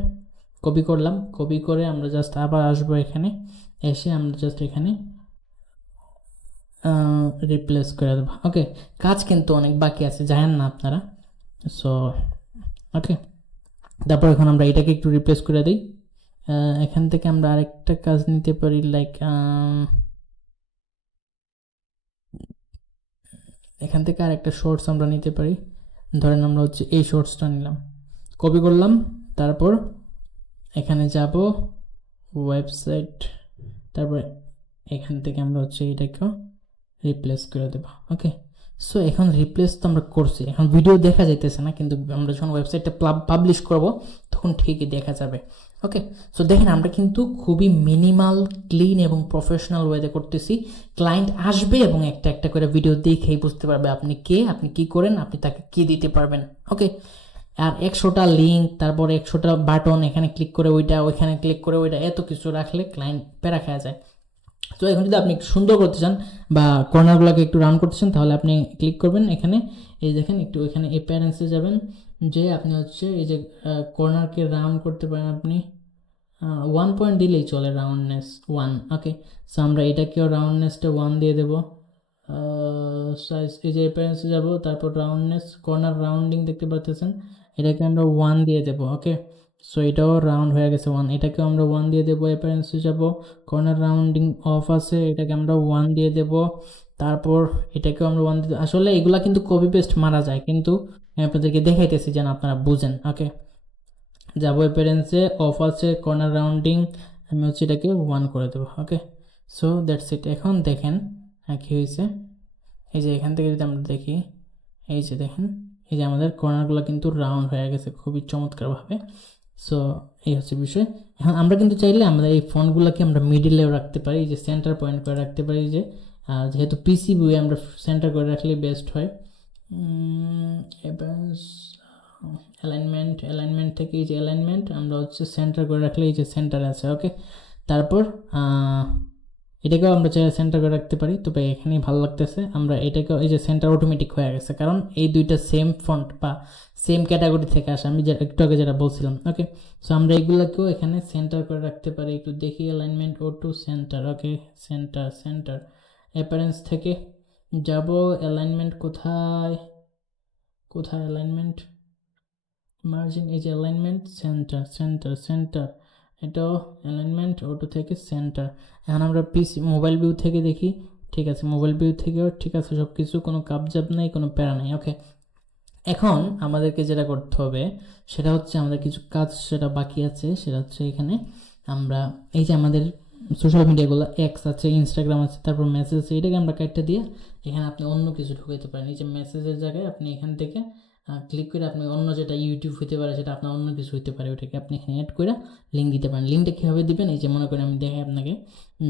কপি করলাম, কপি করে আমরা জাস্ট আবার আসবো এখানে, এসে আমরা জাস্ট এখানে রিপ্লেস করে দেবো। ওকে, কাজ কিন্তু অনেক বাকি আছে, জানেন না আপনারা। সো ওকে, তারপর এখন আমরা এটাকে একটু রিপ্লেস করে দিই। এখান থেকে আমরা আরেকটা কাজ নিতে পারি, লাইক এখান থেকে আরেকটা শর্টস আমরা নিতে পারি। ধরেন আমরা হচ্ছে এই শর্টসটা নিলাম, কপি করলাম, তারপর এখানে যাব ওয়েবসাইট, তারপর এখান থেকে আমরা হচ্ছে এটাকেও রিপ্লেস করে দেবো। ওকে, সো এখন রিপ্লেস তো আমরা করছি, এখন ভিডিও দেখা যাইতেছে না, কিন্তু আমরা যখন ওয়েবসাইটটা পাবলিশ করব তখন ঠিকই দেখা যাবে। ওকে, সো দেখেন আমরা কিন্তু খুবই মিনিমাল, ক্লিন এবং প্রফেশনাল ওয়েতে করতেছি। ক্লায়েন্ট আসবে এবং একটা একটা করে ভিডিও দেখেই বুঝতে পারবে আপনি কে, আপনি কি করেন, আপনি তাকে কি দিতে পারবেন। ওকে, আর 100টা লিঙ্ক, তারপরে 100টা বাটন, এখানে ক্লিক করে ওইটা, ওইখানে ক্লিক করে ওইটা, এত কিছু রাখলে ক্লায়েন্ট প্যারা খাওয়া যায়। তো এখন যদি আপনি একটু সুন্দর করতে চান বা কর্নারগুলোকে একটু রাউন্ড করতে চান, তাহলে আপনি ক্লিক করবেন এখানে, এই দেখেন একটু এখানে অ্যাপিয়ারেন্সে যাবেন, যে আপনি হচ্ছে এই যে কর্নারকে রাউন্ড করতে পারেন আপনি 1 পয়েন্ট দিলেই চলে, রাউন্ডনেস 1। ওকে, সো আমরা এটাকেও রাউন্ডনেসটা 1 দিয়ে দেবো। সাইজ, এই যে অ্যাপিয়ারেন্সে যাব, তারপর রাউন্ডনেস, কর্নার রাউন্ডিং দেখতে পাচ্ছেন, এটাকে আমরা 1 দিয়ে দেবো। ওকে, সো এটাও রাউন্ড হয়ে গেছে 1, এটাকেও আমরা 1 দিয়ে দেবো। অ্যাপিয়ারেন্সে যাব, কর্নার রাউন্ডিং অফ আছে, এটাকে আমরা 1 দিয়ে দেবো। তারপর এটাকেও আমরা 1 দিয়ে, আসলে এগুলা কিন্তু কপি পেস্ট মারা যায়, কিন্তু আমি আপনাদেরকে দেখাইতেছি যেন আপনারা বুঝেন। ওকে, যাবো অ্যাপিয়ারেন্সে, অফ আছে, কর্নার রাউন্ডিং, আমি হচ্ছে এটাকে 1 করে দেবো। ওকে, সো দ্যাটস ইট। এখন দেখেন কী হয়েছে, এই যে এখান থেকে যদি আমরা দেখি, এই যে দেখেন এই যে আমাদের কর্নারগুলো কিন্তু রাউন্ড হয়ে গেছে খুবই চমৎকারভাবে। সো এই হচ্ছে বিষয়। এখন আমরা কিন্তু চাইলে আমাদের এই ফোনগুলোকে আমরা মিডিলেও রাখতে পারি, যে সেন্টার পয়েন্ট করে রাখতে পারি, যে যেহেতু পিসি বই আমরা সেন্টার করে রাখলে বেস্ট হয়। এবার অ্যালাইনমেন্ট থেকে এই যে অ্যালাইনমেন্ট আমরা হচ্ছে সেন্টার করে রাখলে এই যে সেন্টারে আছে। ওকে, তারপর এটাকেও আমরা চাইলে সেন্টার করে রাখতে পারি, তবে এখানেই ভালো লাগতেছে। আমরা এটাকেও এই যে সেন্টার অটোমেটিক হয়ে গেছে, কারণ এই দুইটা সেম ফন্ট বা সেম ক্যাটাগরি থেকে আসে, আমি একটু আগে যেটা বলছিলাম। ওকে, সো আমরা এগুলোকেও এখানে সেন্টার করে রাখতে পারি। একটু দেখি, অ্যালাইনমেন্ট ও টু সেন্টার। ওকে, সেন্টার অ্যাপারেন্স থেকে যাব, অ্যালাইনমেন্ট কোথায় অ্যালাইনমেন্ট, মার্জিন, এই যে অ্যালাইনমেন্ট, সেন্টার, এটাও অ্যালাইনমেন্ট অটো থেকে সেন্টার। এখন আমরা পিসি মোবাইল ভিউ থেকে দেখি, ঠিক আছে, মোবাইল ভিউ থেকেও ঠিক আছে সব কিছু, কোনো কাবজাব নেই, কোনো প্যারা নেই। ওকে, এখন আমাদেরকে যেটা করতে হবে সেটা হচ্ছে আমাদের কিছু কাজ সেটা বাকি আছে, সেটা হচ্ছে এখানে আমরা এই যে আমাদের সোশ্যাল মিডিয়াগুলো এক্স আছে, ইনস্টাগ্রাম আছে, তারপর মেসেজ আছে, এটাকে আমরা কাটটা দিয়ে এখানে আপনি অন্য কিছু ঢুকাইতে পারেন। এই যে মেসেজের জায়গায় আপনি এখান থেকে ক্লিক করে আপনি অন্য যেটা ইউটিউব হতে পারে, সেটা আপনার অন্য কিছু হতে পারে, ওটাকে আপনি এখানে অ্যাড করে লিঙ্ক দিতে পারেন। লিঙ্কটা কীভাবে দেবেন, এই যে মনে করেন আমি দেখাই আপনাকে,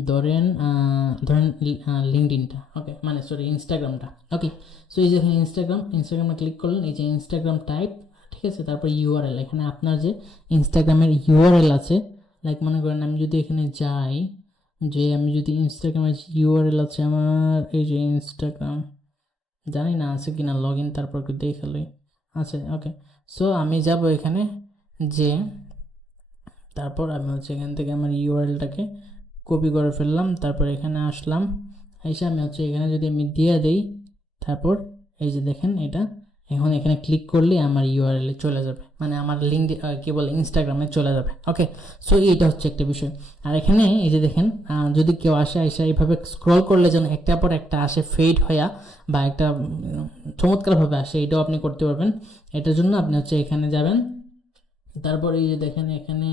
ধরেন লিঙ্কডইনটা, ওকে, মানে সরি ইনস্টাগ্রামটা। ওকে, সো এই যে এখানে ইনস্টাগ্রামে ক্লিক করলেন, এই যে ইনস্টাগ্রাম টাইপ, ঠিক আছে, তারপর ইউআরএল, এখানে আপনার যে ইনস্টাগ্রামের ইউআরএল আছে লাইক মনে করেন আমি যদি এখানে যাই, যে আমি যদি ইনস্টাগ্রামের ইউআরএল আছে আমার, এই যে ইনস্টাগ্রাম, জানি না আছে কি না, লগ ইন, তারপর একটু দেখে লই, আছে, ওকে। সো আমি যাব এখানে, যে তারপর আমি হচ্ছে এখান থেকে আমার ইউআরএলটাকে কপি করে ফেললাম, তারপর এখানে আসলাম, এসে আমি হচ্ছে এখানে যদি আমি দিয়ে দেই, তারপর এই যে দেখেন এটা এখন এখানে ক্লিক করলে আমার ইউআরএল এ চলে যাবে, মানে আমার লিঙ্ক কি বলে ইনস্টাগ্রামে চলে যাবে, ওকে। সো এইটা হচ্ছে একটা বিষয়। আর এখানে এই যে দেখেন যদি কেউ আসে এইভাবে স্ক্রল করলে যেন একটার পর একটা আসে ফেড হইয়া, বা একটা চমৎকারভাবে আসে, এটাও আপনি করতে পারবেন। এটার জন্য আপনি হচ্ছে এখানে যাবেন, তারপর এই যে দেখেন এখানে,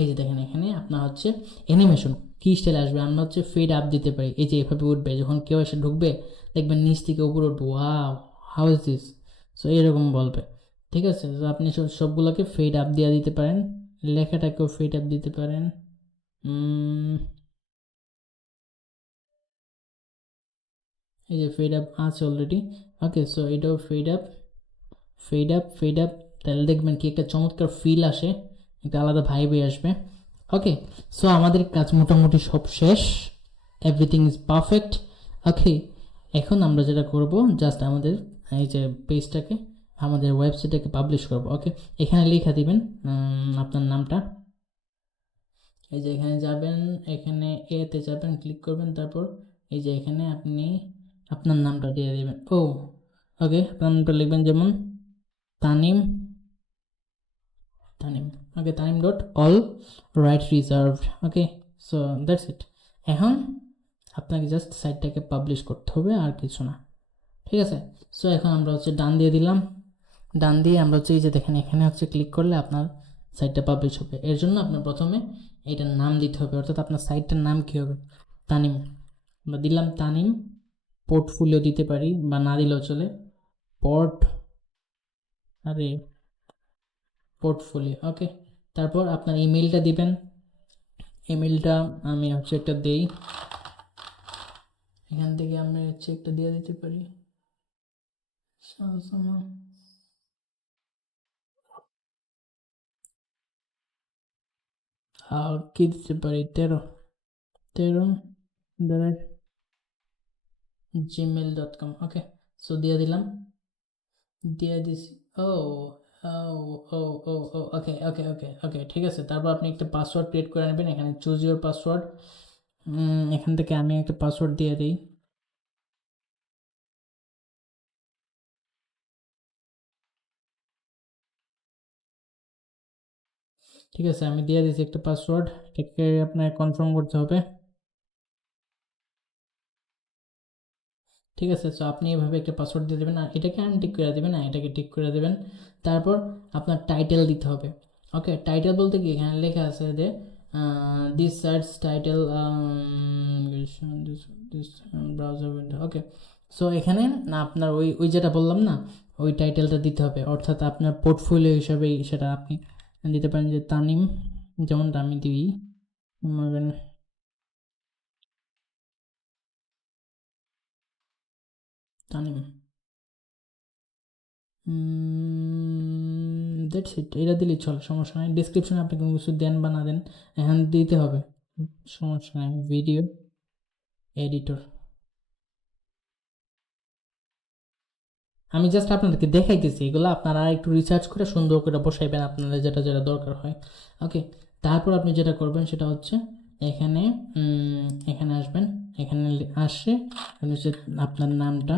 এই যে দেখেন এখানে আপনার হচ্ছে অ্যানিমেশন কি স্টাইল আসবে, আমরা হচ্ছে ফেড আপ দিতে পারি, এই যে এভাবে উঠবে, যখন কেউ এসে ঢুকবে দেখবেন নিচ থেকে উপরে উঠবে, wow how is this, so এরকম বলবে, ঠিক আছে। তো আপনি সবগুলোকে ফেড আপ দিয়ে দিতে পারেন, লেখাটাকেও ফেড আপ দিতে পারেন, এই যে ফেড আপ আছে অলরেডি, ওকে। সো এটাও fed up, fed up, fed up, তাহলে দেখবেন কি একটা চমৎকার ফিল আসে, একটা আলাদা ভাইবে আসবে, ওকে। সো আমাদের কাজ মোটামুটি সব শেষ, এভরিথিং ইজ পারফেক্ট, ওকে। এখন আমরা যেটা করব, জাস্ট আমাদের এই যে পেজটাকে, আমাদের ওয়েবসাইটটাকে পাবলিশ করব, ওকে। এখানে লেখা দিবেন আপনার নামটা, এই যে এখানে যাবেন, এখানে এতে যাবেন, ক্লিক করবেন, তারপর এই যে এখানে আপনি আপনার নামটা দিয়ে দেবেন, ও ওকে। আপনার নামটা লিখবেন যেমন Tanim, Tanim, okay, Tanim dot all right reserved, okay. So that's it. এখন আপনাকে জাস্ট সাইটটাকে পাবলিশ করতে হবে, আর কিছু না, ঠিক আছে। সো এখন আমরা হচ্ছে ডান দিয়ে দিলাম, ডান দিয়ে আমরা হচ্ছে এই যে দেখেন এখানে হচ্ছে ক্লিক করলে আপনার সাইটটা পাবলিশ হবে। এর জন্য আপনার প্রথমে এইটার নাম দিতে হবে, অর্থাৎ আপনার সাইটটার নাম কী হবে, তানিম, আমরা দিলাম তানিম, পোর্টফোলিও দিতে পারি বা না দিলেও চলে, পোর্টফোলিও, ওকে। তারপর আপনার ইমেলটা দিবেন, ইমেলটা আমি হচ্ছে একটা দেই, এখান থেকে আমরা হচ্ছে একটা দিয়ে দিতে পারি, আর কি দিতে পারি, 13 ওকে। সো দিয়ে দিলাম, দিয়ে দিছি, ও ও ও ও ও ওকে ওকে ওকে ওকে, ঠিক আছে। তারপর আপনি একটা পাসওয়ার্ড ক্রিয়েট করে নেবেন, এখানে চুজ ইউর পাসওয়ার্ড, এখান থেকে আমি একটা পাসওয়ার্ড দিয়ে দিই, ঠিক আছে, আমি দিয়ে দিয়েছি একটা পাসওয়ার্ড, এটাকে আপনার কনফার্ম করতে হবে, ঠিক আছে। সো আপনি এভাবে একটা পাসওয়ার্ড দিয়ে দেবেন, আর এটাকে আনটিক করে দেবেন, আর এটাকে টিক করে দেবেন। তারপর আপনার টাইটেল দিতে হবে, ওকে। টাইটেল বলতে কি, এখানে লেখা আছে যে this sites title this browser window, okay. So এখানে না আপনার ওই ওই যেটা বললাম না, ওই টাইটেলটা দিতে হবে, অর্থাৎ আপনার পোর্টফোলিও হিসাবেই সেটা আপনি দিতে পারেন, যে তানিম, যেমনটা আমি দিই, তানিম, দ্যাটস ইট, এটা দিলেই চলে, সমস্যা নেই। ডিসক্রিপশনে আপনি কোনো কিছু দেন বা না দেন, এখানে দিতে হবে, সমস্যা নেই। ভিডিও এডিটর, আমি জাস্ট আপনাদেরকে দেখাইতেছি, এগুলো আপনারা একটু রিসার্চ করে সুন্দর করে বসাইবেন, আপনাদের যেটা যেটা দরকার হয়, ওকে। তারপর আপনি যেটা করবেন সেটা হচ্ছে এখানে এখানে আসবেন, এখানে আসে আপনি হচ্ছে আপনার নামটা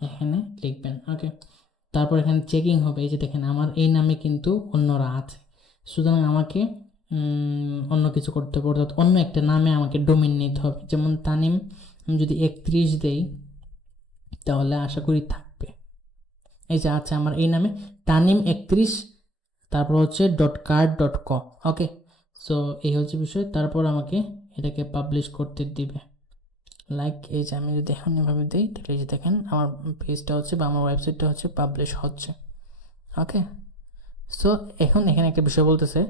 এখানে লিখবেন, ওকে। তারপর এখানে চেকিং হবে, এই যে দেখেন আমার এই নামে কিন্তু অন্যরা আছে, সুতরাং আমাকে অন্য কিছু করতে হবে, অর্থাৎ অন্য একটা নামে আমাকে ডোমেন নিতে হবে, যেমন তানিম আমি যদি 31 দেই, তাহলে আশা করি থাকবে, এই যে আচ্ছা আমার এই নামে তানিম 31, তারপর হচ্ছে .card.com, ওকে। সো এই হচ্ছে বিষয়। তারপর আমাকে এটাকে পাবলিশ করতে দিবে, লাইক এই যে আমি যদি এখন এভাবে দিই, তাহলে এই যে দেখেন আমার পেজটা হচ্ছে বা আমার ওয়েবসাইটটা হচ্ছে পাবলিশ হচ্ছে, ওকে। সো এখন এখানে একটা বিষয় বলতেছে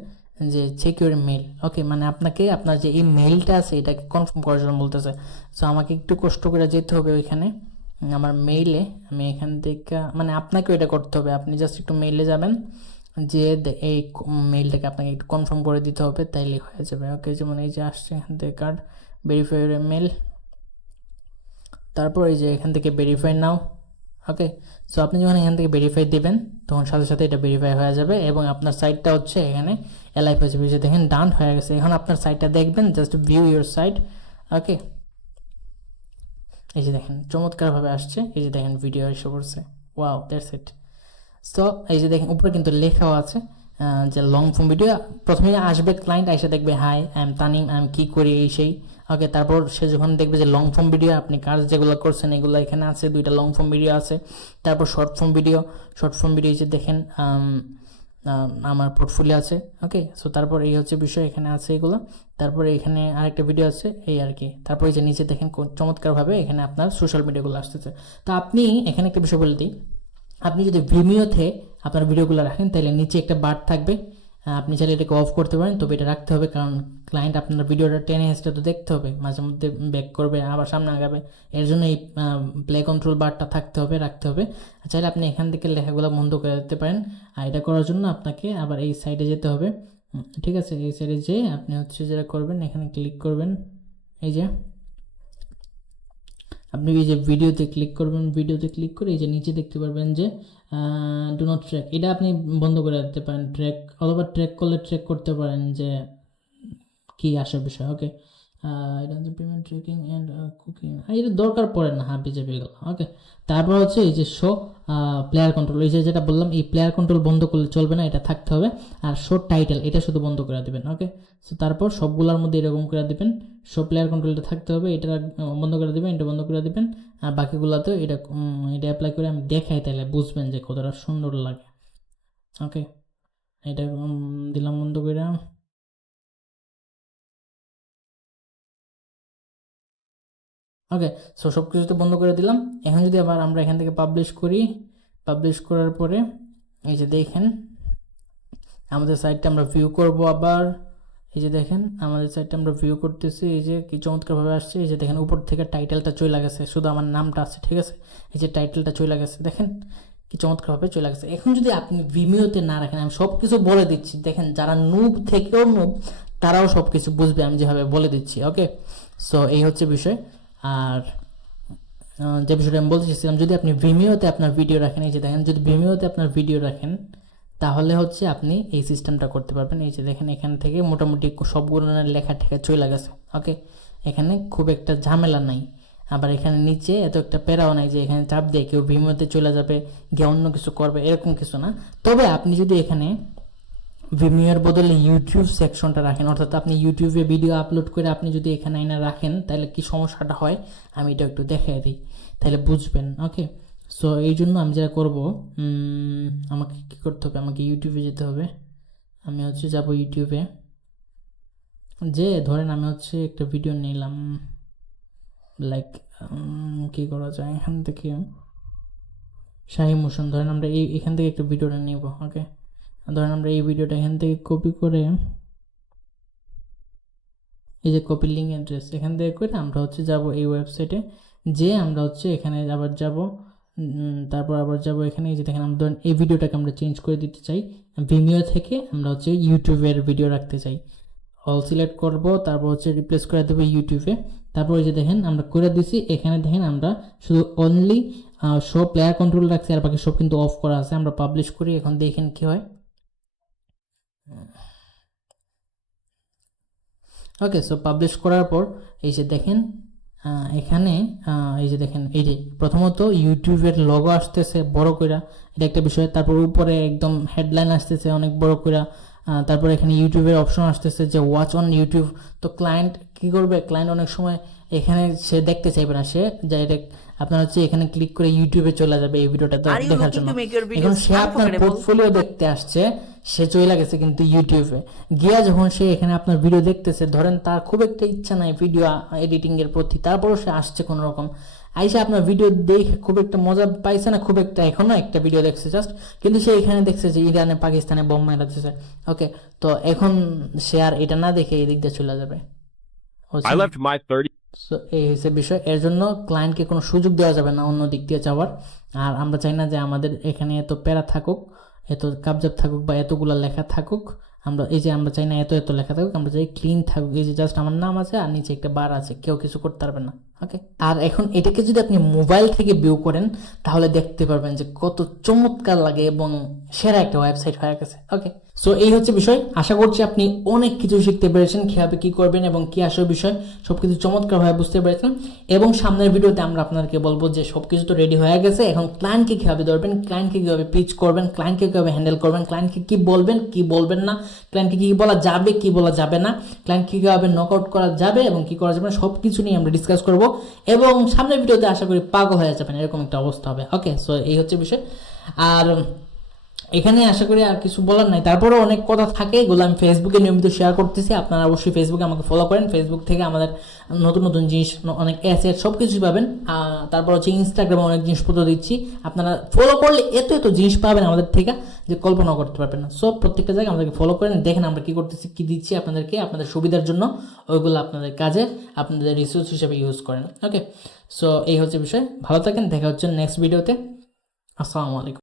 যে চেক ইউর মেল, ওকে, মানে আপনাকে আপনার যে এই মেলটা আছে এটাকে কনফার্ম করার জন্য বলতেছে। সো আমাকে একটু কষ্ট করে যেতে হবে ওইখানে আমার মেইলে, আমি এখান থেকে মানে আপনাকেও এটা করতে হবে, আপনি জাস্ট একটু মেইলে যাবেন, যে এই মেইলটাকে আপনাকে একটু কনফার্ম করে দিতে হবে, তাইলে হয়ে যাবে। ওকে, যেমন এই যে আসছে এখান থেকে কার্ড ভেরিফাই মেল, তারপর এই যে এখান থেকে ভেরিফাই নাও। ওকে, সো আপনি যখন এখান থেকে ভেরিফাই দেবেন তখন সাথে সাথে এটা ভেরিফাই হয়ে যাবে এবং আপনার সাইটটা হচ্ছে এখানে অ্যালাইভ হয়ে যাবে। যে দেখেন ডান হয়ে গেছে। এখন আপনার সাইটটা দেখবেন, জাস্ট ভিউ ইউর সাইট। ওকে, এই যে দেখেন চমৎকারভাবে আসছে, এই যে দেখেন ভিডিও এসে পড়ছে। Wow, that's it. সো এই যে দেখেন উপরে কিন্তু লেখাও আছে যে লং ফর্ম ভিডিও। প্রথমে আসবে ক্লায়েন্ট, এসে দেখবে hi I am Tanim, I am কী করি এই সেই। ওকে, তারপর সে যখন দেখবে যে লং ফর্ম ভিডিও আপনি কাজ যেগুলো করছেন এগুলো এখানে আছে, 2টা লং ফর্ম ভিডিও আছে। তারপর শর্ট ফর্ম ভিডিও যে দেখেন আমার পোর্টফোলিও আছে। ওকে, সো তারপর এই হচ্ছে বিষয়, এখানে আছে এগুলো। তারপরে এখানে আরেকটা ভিডিও আছে এই আর কি। তারপর এই যে নিচে দেখেন চমৎকারভাবে এখানে আপনার সোশ্যাল মিডিয়াগুলো আসতেছে। তো আপনি এখানে একটা বিষয় বলে দিই, আপনি যদি ভিমিওতে আপনার ভিডিওগুলো রাখেন তাহলে নিচে একটা বার থাকবে, আপনি চাইলে এটাকে অফ করতে পারেন, তবে এটা রাখতে হবে কারণ ক্লায়েন্ট আপনার ভিডিওটা টেনে হেসটা তো দেখতে হবে, মাঝে মধ্যে ব্যাক করবে আবার সামনে আগাবে, এর জন্য এই প্লে কন্ট্রোল বারটা থাকতে হবে, রাখতে হবে। চাইলে আপনি এখান থেকে লেখাগুলো বন্ধ করে দিতে পারেন। আর এটা করার জন্য আপনাকে আবার এই সাইডে যেতে হবে। ঠিক আছে, এই সাইডে যেয়ে আপনি হচ্ছে যেটা করবেন, এখানে ক্লিক করবেন, এই যে আপনি এই যে ভিডিওতে ক্লিক করবেন, ভিডিওতে ক্লিক করে এই যে নিচে দেখতে পারবেন যে ডু নট ট্র্যাক, এটা আপনি বন্ধ করে দিতে পারেন। ট্র্যাক অথবা ট্র্যাক করলে ট্র্যাক করতে পারেন যে কী আসার বিষয়। ওকে, এটা হচ্ছে পেমেন্ট ট্র্যাকিং অ্যান্ড কুকিং, এটা দরকার পড়ে না হাবি যাবে এগুলো। ওকে, তারপর হচ্ছে এই যে শো প্লেয়ার কন্ট্রোল, এই যে যেটা বললাম এই প্লেয়ার কন্ট্রোল বন্ধ করলে চলবে না, এটা থাকতে হবে। আর শো টাইটেল এটা শুধু বন্ধ করে দেবেন। ওকে, সো তারপর সবগুলোর মধ্যে এরকম করে দেবেন, শো প্লেয়ার কন্ট্রোলটা থাকতে হবে, এটা বন্ধ করে দেবেন, এটা বন্ধ করে দেবেন। আর বাকিগুলোতে এটা অ্যাপ্লাই করে আমি দেখাই, তাহলে বুঝবেন যে কতটা সুন্দর লাগে। ওকে, এটা দিলাম বন্ধ করে। ওকে, সো সব কিছু তো বন্ধ করে দিলাম। এখন যদি আবার আমরা এখান থেকে পাবলিশ করি, পাবলিশ করার পরে এই যে দেখেন আমাদের সাইটটা আমরা ভিউ করব আবার। এই যে দেখেন আমাদের সাইটটা আমরা ভিউ করতেছি, এই যে কি চমৎকারভাবে আসছে। এই যে দেখেন উপর থেকে টাইটেলটা চলে গেছে, শুধু আমার নামটা আছে। ঠিক আছে, এই যে টাইটেলটা চলে গেছে, দেখেন কি চমৎকারভাবে চলে গেছে। এখন যদি আপনি ভিমিওতে না রাখেন, আমি সব কিছু বলে দিচ্ছি, দেখেন যারা নুব থেকেও নুব তারাও সব কিছু বুঝবে আমি যেভাবে বলে দিচ্ছি। ওকে, সো এই হচ্ছে বিষয়। আর যে বিষয়টা আমি বলতে চাইছিলাম, যদি আপনি ভিমিওতে আপনার ভিডিও রাখেন, এই যে দেখেন যদি ভিমিওতে আপনার ভিডিও রাখেন তাহলে হচ্ছে আপনি এই সিস্টেমটা করতে পারবেন। এই যে দেখেন এখান থেকে মোটামুটি সবগুলো লেখা ঠেকা চলে গেছে। ওকে, এখানে খুব একটা ঝামেলা নাই। আবার এখানে নিচে এত একটা প্যারাও নাই যে এখানে চাপ দিয়ে কেউ ভিমিওতে চলে যাবে গিয়ে অন্য কিছু করবে, এরকম কিছু না। তবে আপনি যদি এখানে ভিমিওর বদলে ইউটিউব সেকশনটা রাখেন, অর্থাৎ আপনি ইউটিউবে ভিডিও আপলোড করে আপনি যদি এখানে এনে রাখেন তাহলে কি সমস্যাটা হয় আমি এটা একটু দেখাই দিই, তাহলে বুঝবেন। ওকে, সো এই জন্য আমি যেটা করবো, আমাকে কী করতে হবে, আমাকে ইউটিউবে যেতে হবে। আমি হচ্ছে যাব ইউটিউবে, যে ধরেন আমি হচ্ছে একটা ভিডিও নিলাম, লাইক কী করা যায় এখান থেকে, শাহী মোশন, ধরেন আমরা এখান থেকে একটা ভিডিওটা নিব। ওকে, ধরেন আমরা এই ভিডিওটা এখান থেকে কপি করে, এই যে কপি লিঙ্ক অ্যাড্রেস এখান থেকে করে আমরা হচ্ছে যাব এই ওয়েবসাইটে, যে আমরা হচ্ছে এখানে আবার যাব, তারপর আবার যাব এখানে। এই যে দেখেন আমরা ধরেন এই ভিডিওটাকে আমরা চেঞ্জ করে দিতে চাই, ভিমিও থেকে আমরা হচ্ছে ইউটিউবের ভিডিও রাখতে চাই। অল সিলেক্ট করব, তারপর হচ্ছে রিপ্লেস করে দেবো ইউটিউবে। তারপর এই যে দেখেন আমরা করে দিছি, এখানে দেখেন আমরা শুধু অনলি শো প্লেয়ার কন্ট্রোল রাখছি, আর বাকি সব কিন্তু অফ করা আছে। আমরা পাবলিশ করি, এখন দেখেন কি হয়। ওকে, সো পাবলিশ করার পর এই যে দেখেন এখানে এই যে দেখেন এই যে প্রথমত ইউটিউবের লোগো আসতেছে বড় কইরা, এটা একটা বিষয়। তারপর উপরে একদম হেডলাইন আসতেছে অনেক বড় কইরা। তারপর এখানে ইউটিউবের অপশন আসতেছে যে ওয়াচ অন ইউটিউব। তো ক্লায়েন্ট কি করবে, ক্লায়েন্ট অনেক সময় এখানে সে দেখতে চাইবে না, সে ডাইরেক্ট আপনার হচ্ছে এখানে ক্লিক করে ইউটিউবে চলে যাবে এই ভিডিওটা দেখার জন্য। এখন সে আপনার পোর্টফোলিও দেখতে আসছে, সে চলে গেছে কিন্তু ইউটিউবে গিয়া যখন সে এখানে আপনার ভিডিও দেখতেছে, ধরেন তার খুব একটা ইচ্ছা নাই ভিডিও এডিটিং এর প্রতি, তারপরও সে আসছে কোনো রকম, আইসা আপনার ভিডিও দেখে খুব একটা মজা পাইছে না, খুব একটা এখনো একটা ভিডিও দেখছে জাস্ট, কিন্তু সে এখানে দেখছে যে ইরানে পাকিস্তানে বোম মারা দিচ্ছে। ওকে, তো এখন সে আর এটা না দেখে এই দিক দিয়ে চলে যাবে। I left my 30. সো এই হচ্ছে বিষয়, এর জন্য ক্লায়েন্টকে কোনো সুযোগ দেওয়া যাবে না অন্য দিক দিয়ে যাওয়ার। আর আমরা চাই না যে আমাদের এখানে এত প্যারা থাকুক, এত কাবজাব থাকুক বা এতগুলা লেখা থাকুক, আমরা এই যে আমরা চাই না এত এত লেখা থাকুক, আমরা চাই ক্লিন থাকুক। এই যে জাস্ট আমার নাম আছে আর নিচে একটা বার আছে, কেউ কিছু করতে পারবে না। ওকে, আর এখন এটাকে যদি আপনি মোবাইল থেকে ভিউ করেন তাহলে দেখতে পারবেন যে কত চমৎকার লাগে এবং সেরা একটা ওয়েবসাইট হয়ে গেছে। ওকে, সো এই হচ্ছে বিষয়। আশা করছি আপনি অনেক কিছু শিখতে পেরেছেন, কীভাবে কী করবেন এবং কী আসল বিষয় সব কিছু চমৎকারভাবে বুঝতে পেরেছেন। এবং সামনের ভিডিওতে আমরা আপনাদেরকে বলবো যে সব কিছু তো রেডি হয়ে গেছে, এখন ক্লায়েন্টকে কীভাবে ধরবেন, ক্লায়েন্টকে কীভাবে পিচ করবেন, ক্লায়েন্টকে কীভাবে হ্যান্ডেল করবেন, ক্লায়েন্টকে কী বলবেন কী বলবেন না, ক্লায়েন্টকে কী বলা যাবে কী বলা যাবে না, ক্লায়েন্টকে কীভাবে নক আউট করা যাবে এবং কী করা যাবে না, সব কিছু নিয়ে আমরা ডিসকাস করবো। এবং সামনের ভিডিওতে আশা করি পাগল হয়ে যাবেন, এরকম একটা অবস্থা হবে। ওকে, সো এই হচ্ছে বিষয়। আর এখানে আশা করি আর কিছু বলার নাই, তারপরেও অনেক কথা থাকে, এগুলো আমি ফেসবুকে নিয়মিত শেয়ার করতেছি। আপনারা অবশ্যই ফেসবুকে আমাকে ফলো করেন, ফেসবুক থেকে আমাদের নতুন নতুন জিনিস, অনেক অ্যাসেট সব কিছুই পাবেন। তারপর হচ্ছে ইনস্টাগ্রামে অনেক জিনিসপত্র দিচ্ছি, আপনারা ফলো করলে এত এত জিনিস পাবেন আমাদের থেকে যে কল্পনাও করতে পারবেন না। সব প্রত্যেকটা জায়গায় আমাদেরকে ফলো করেন, দেখেন আমরা কী করতেছি, কী দিচ্ছি আপনাদেরকে, আপনাদের সুবিধার জন্য, ওইগুলো আপনাদের কাজে আপনাদের রিসোর্স হিসেবে ইউজ করেন। ওকে, সো এই হচ্ছে বিষয়। ভালো থাকেন, দেখা হচ্ছে নেক্সট ভিডিওতে। আসসালামু আলাইকুম।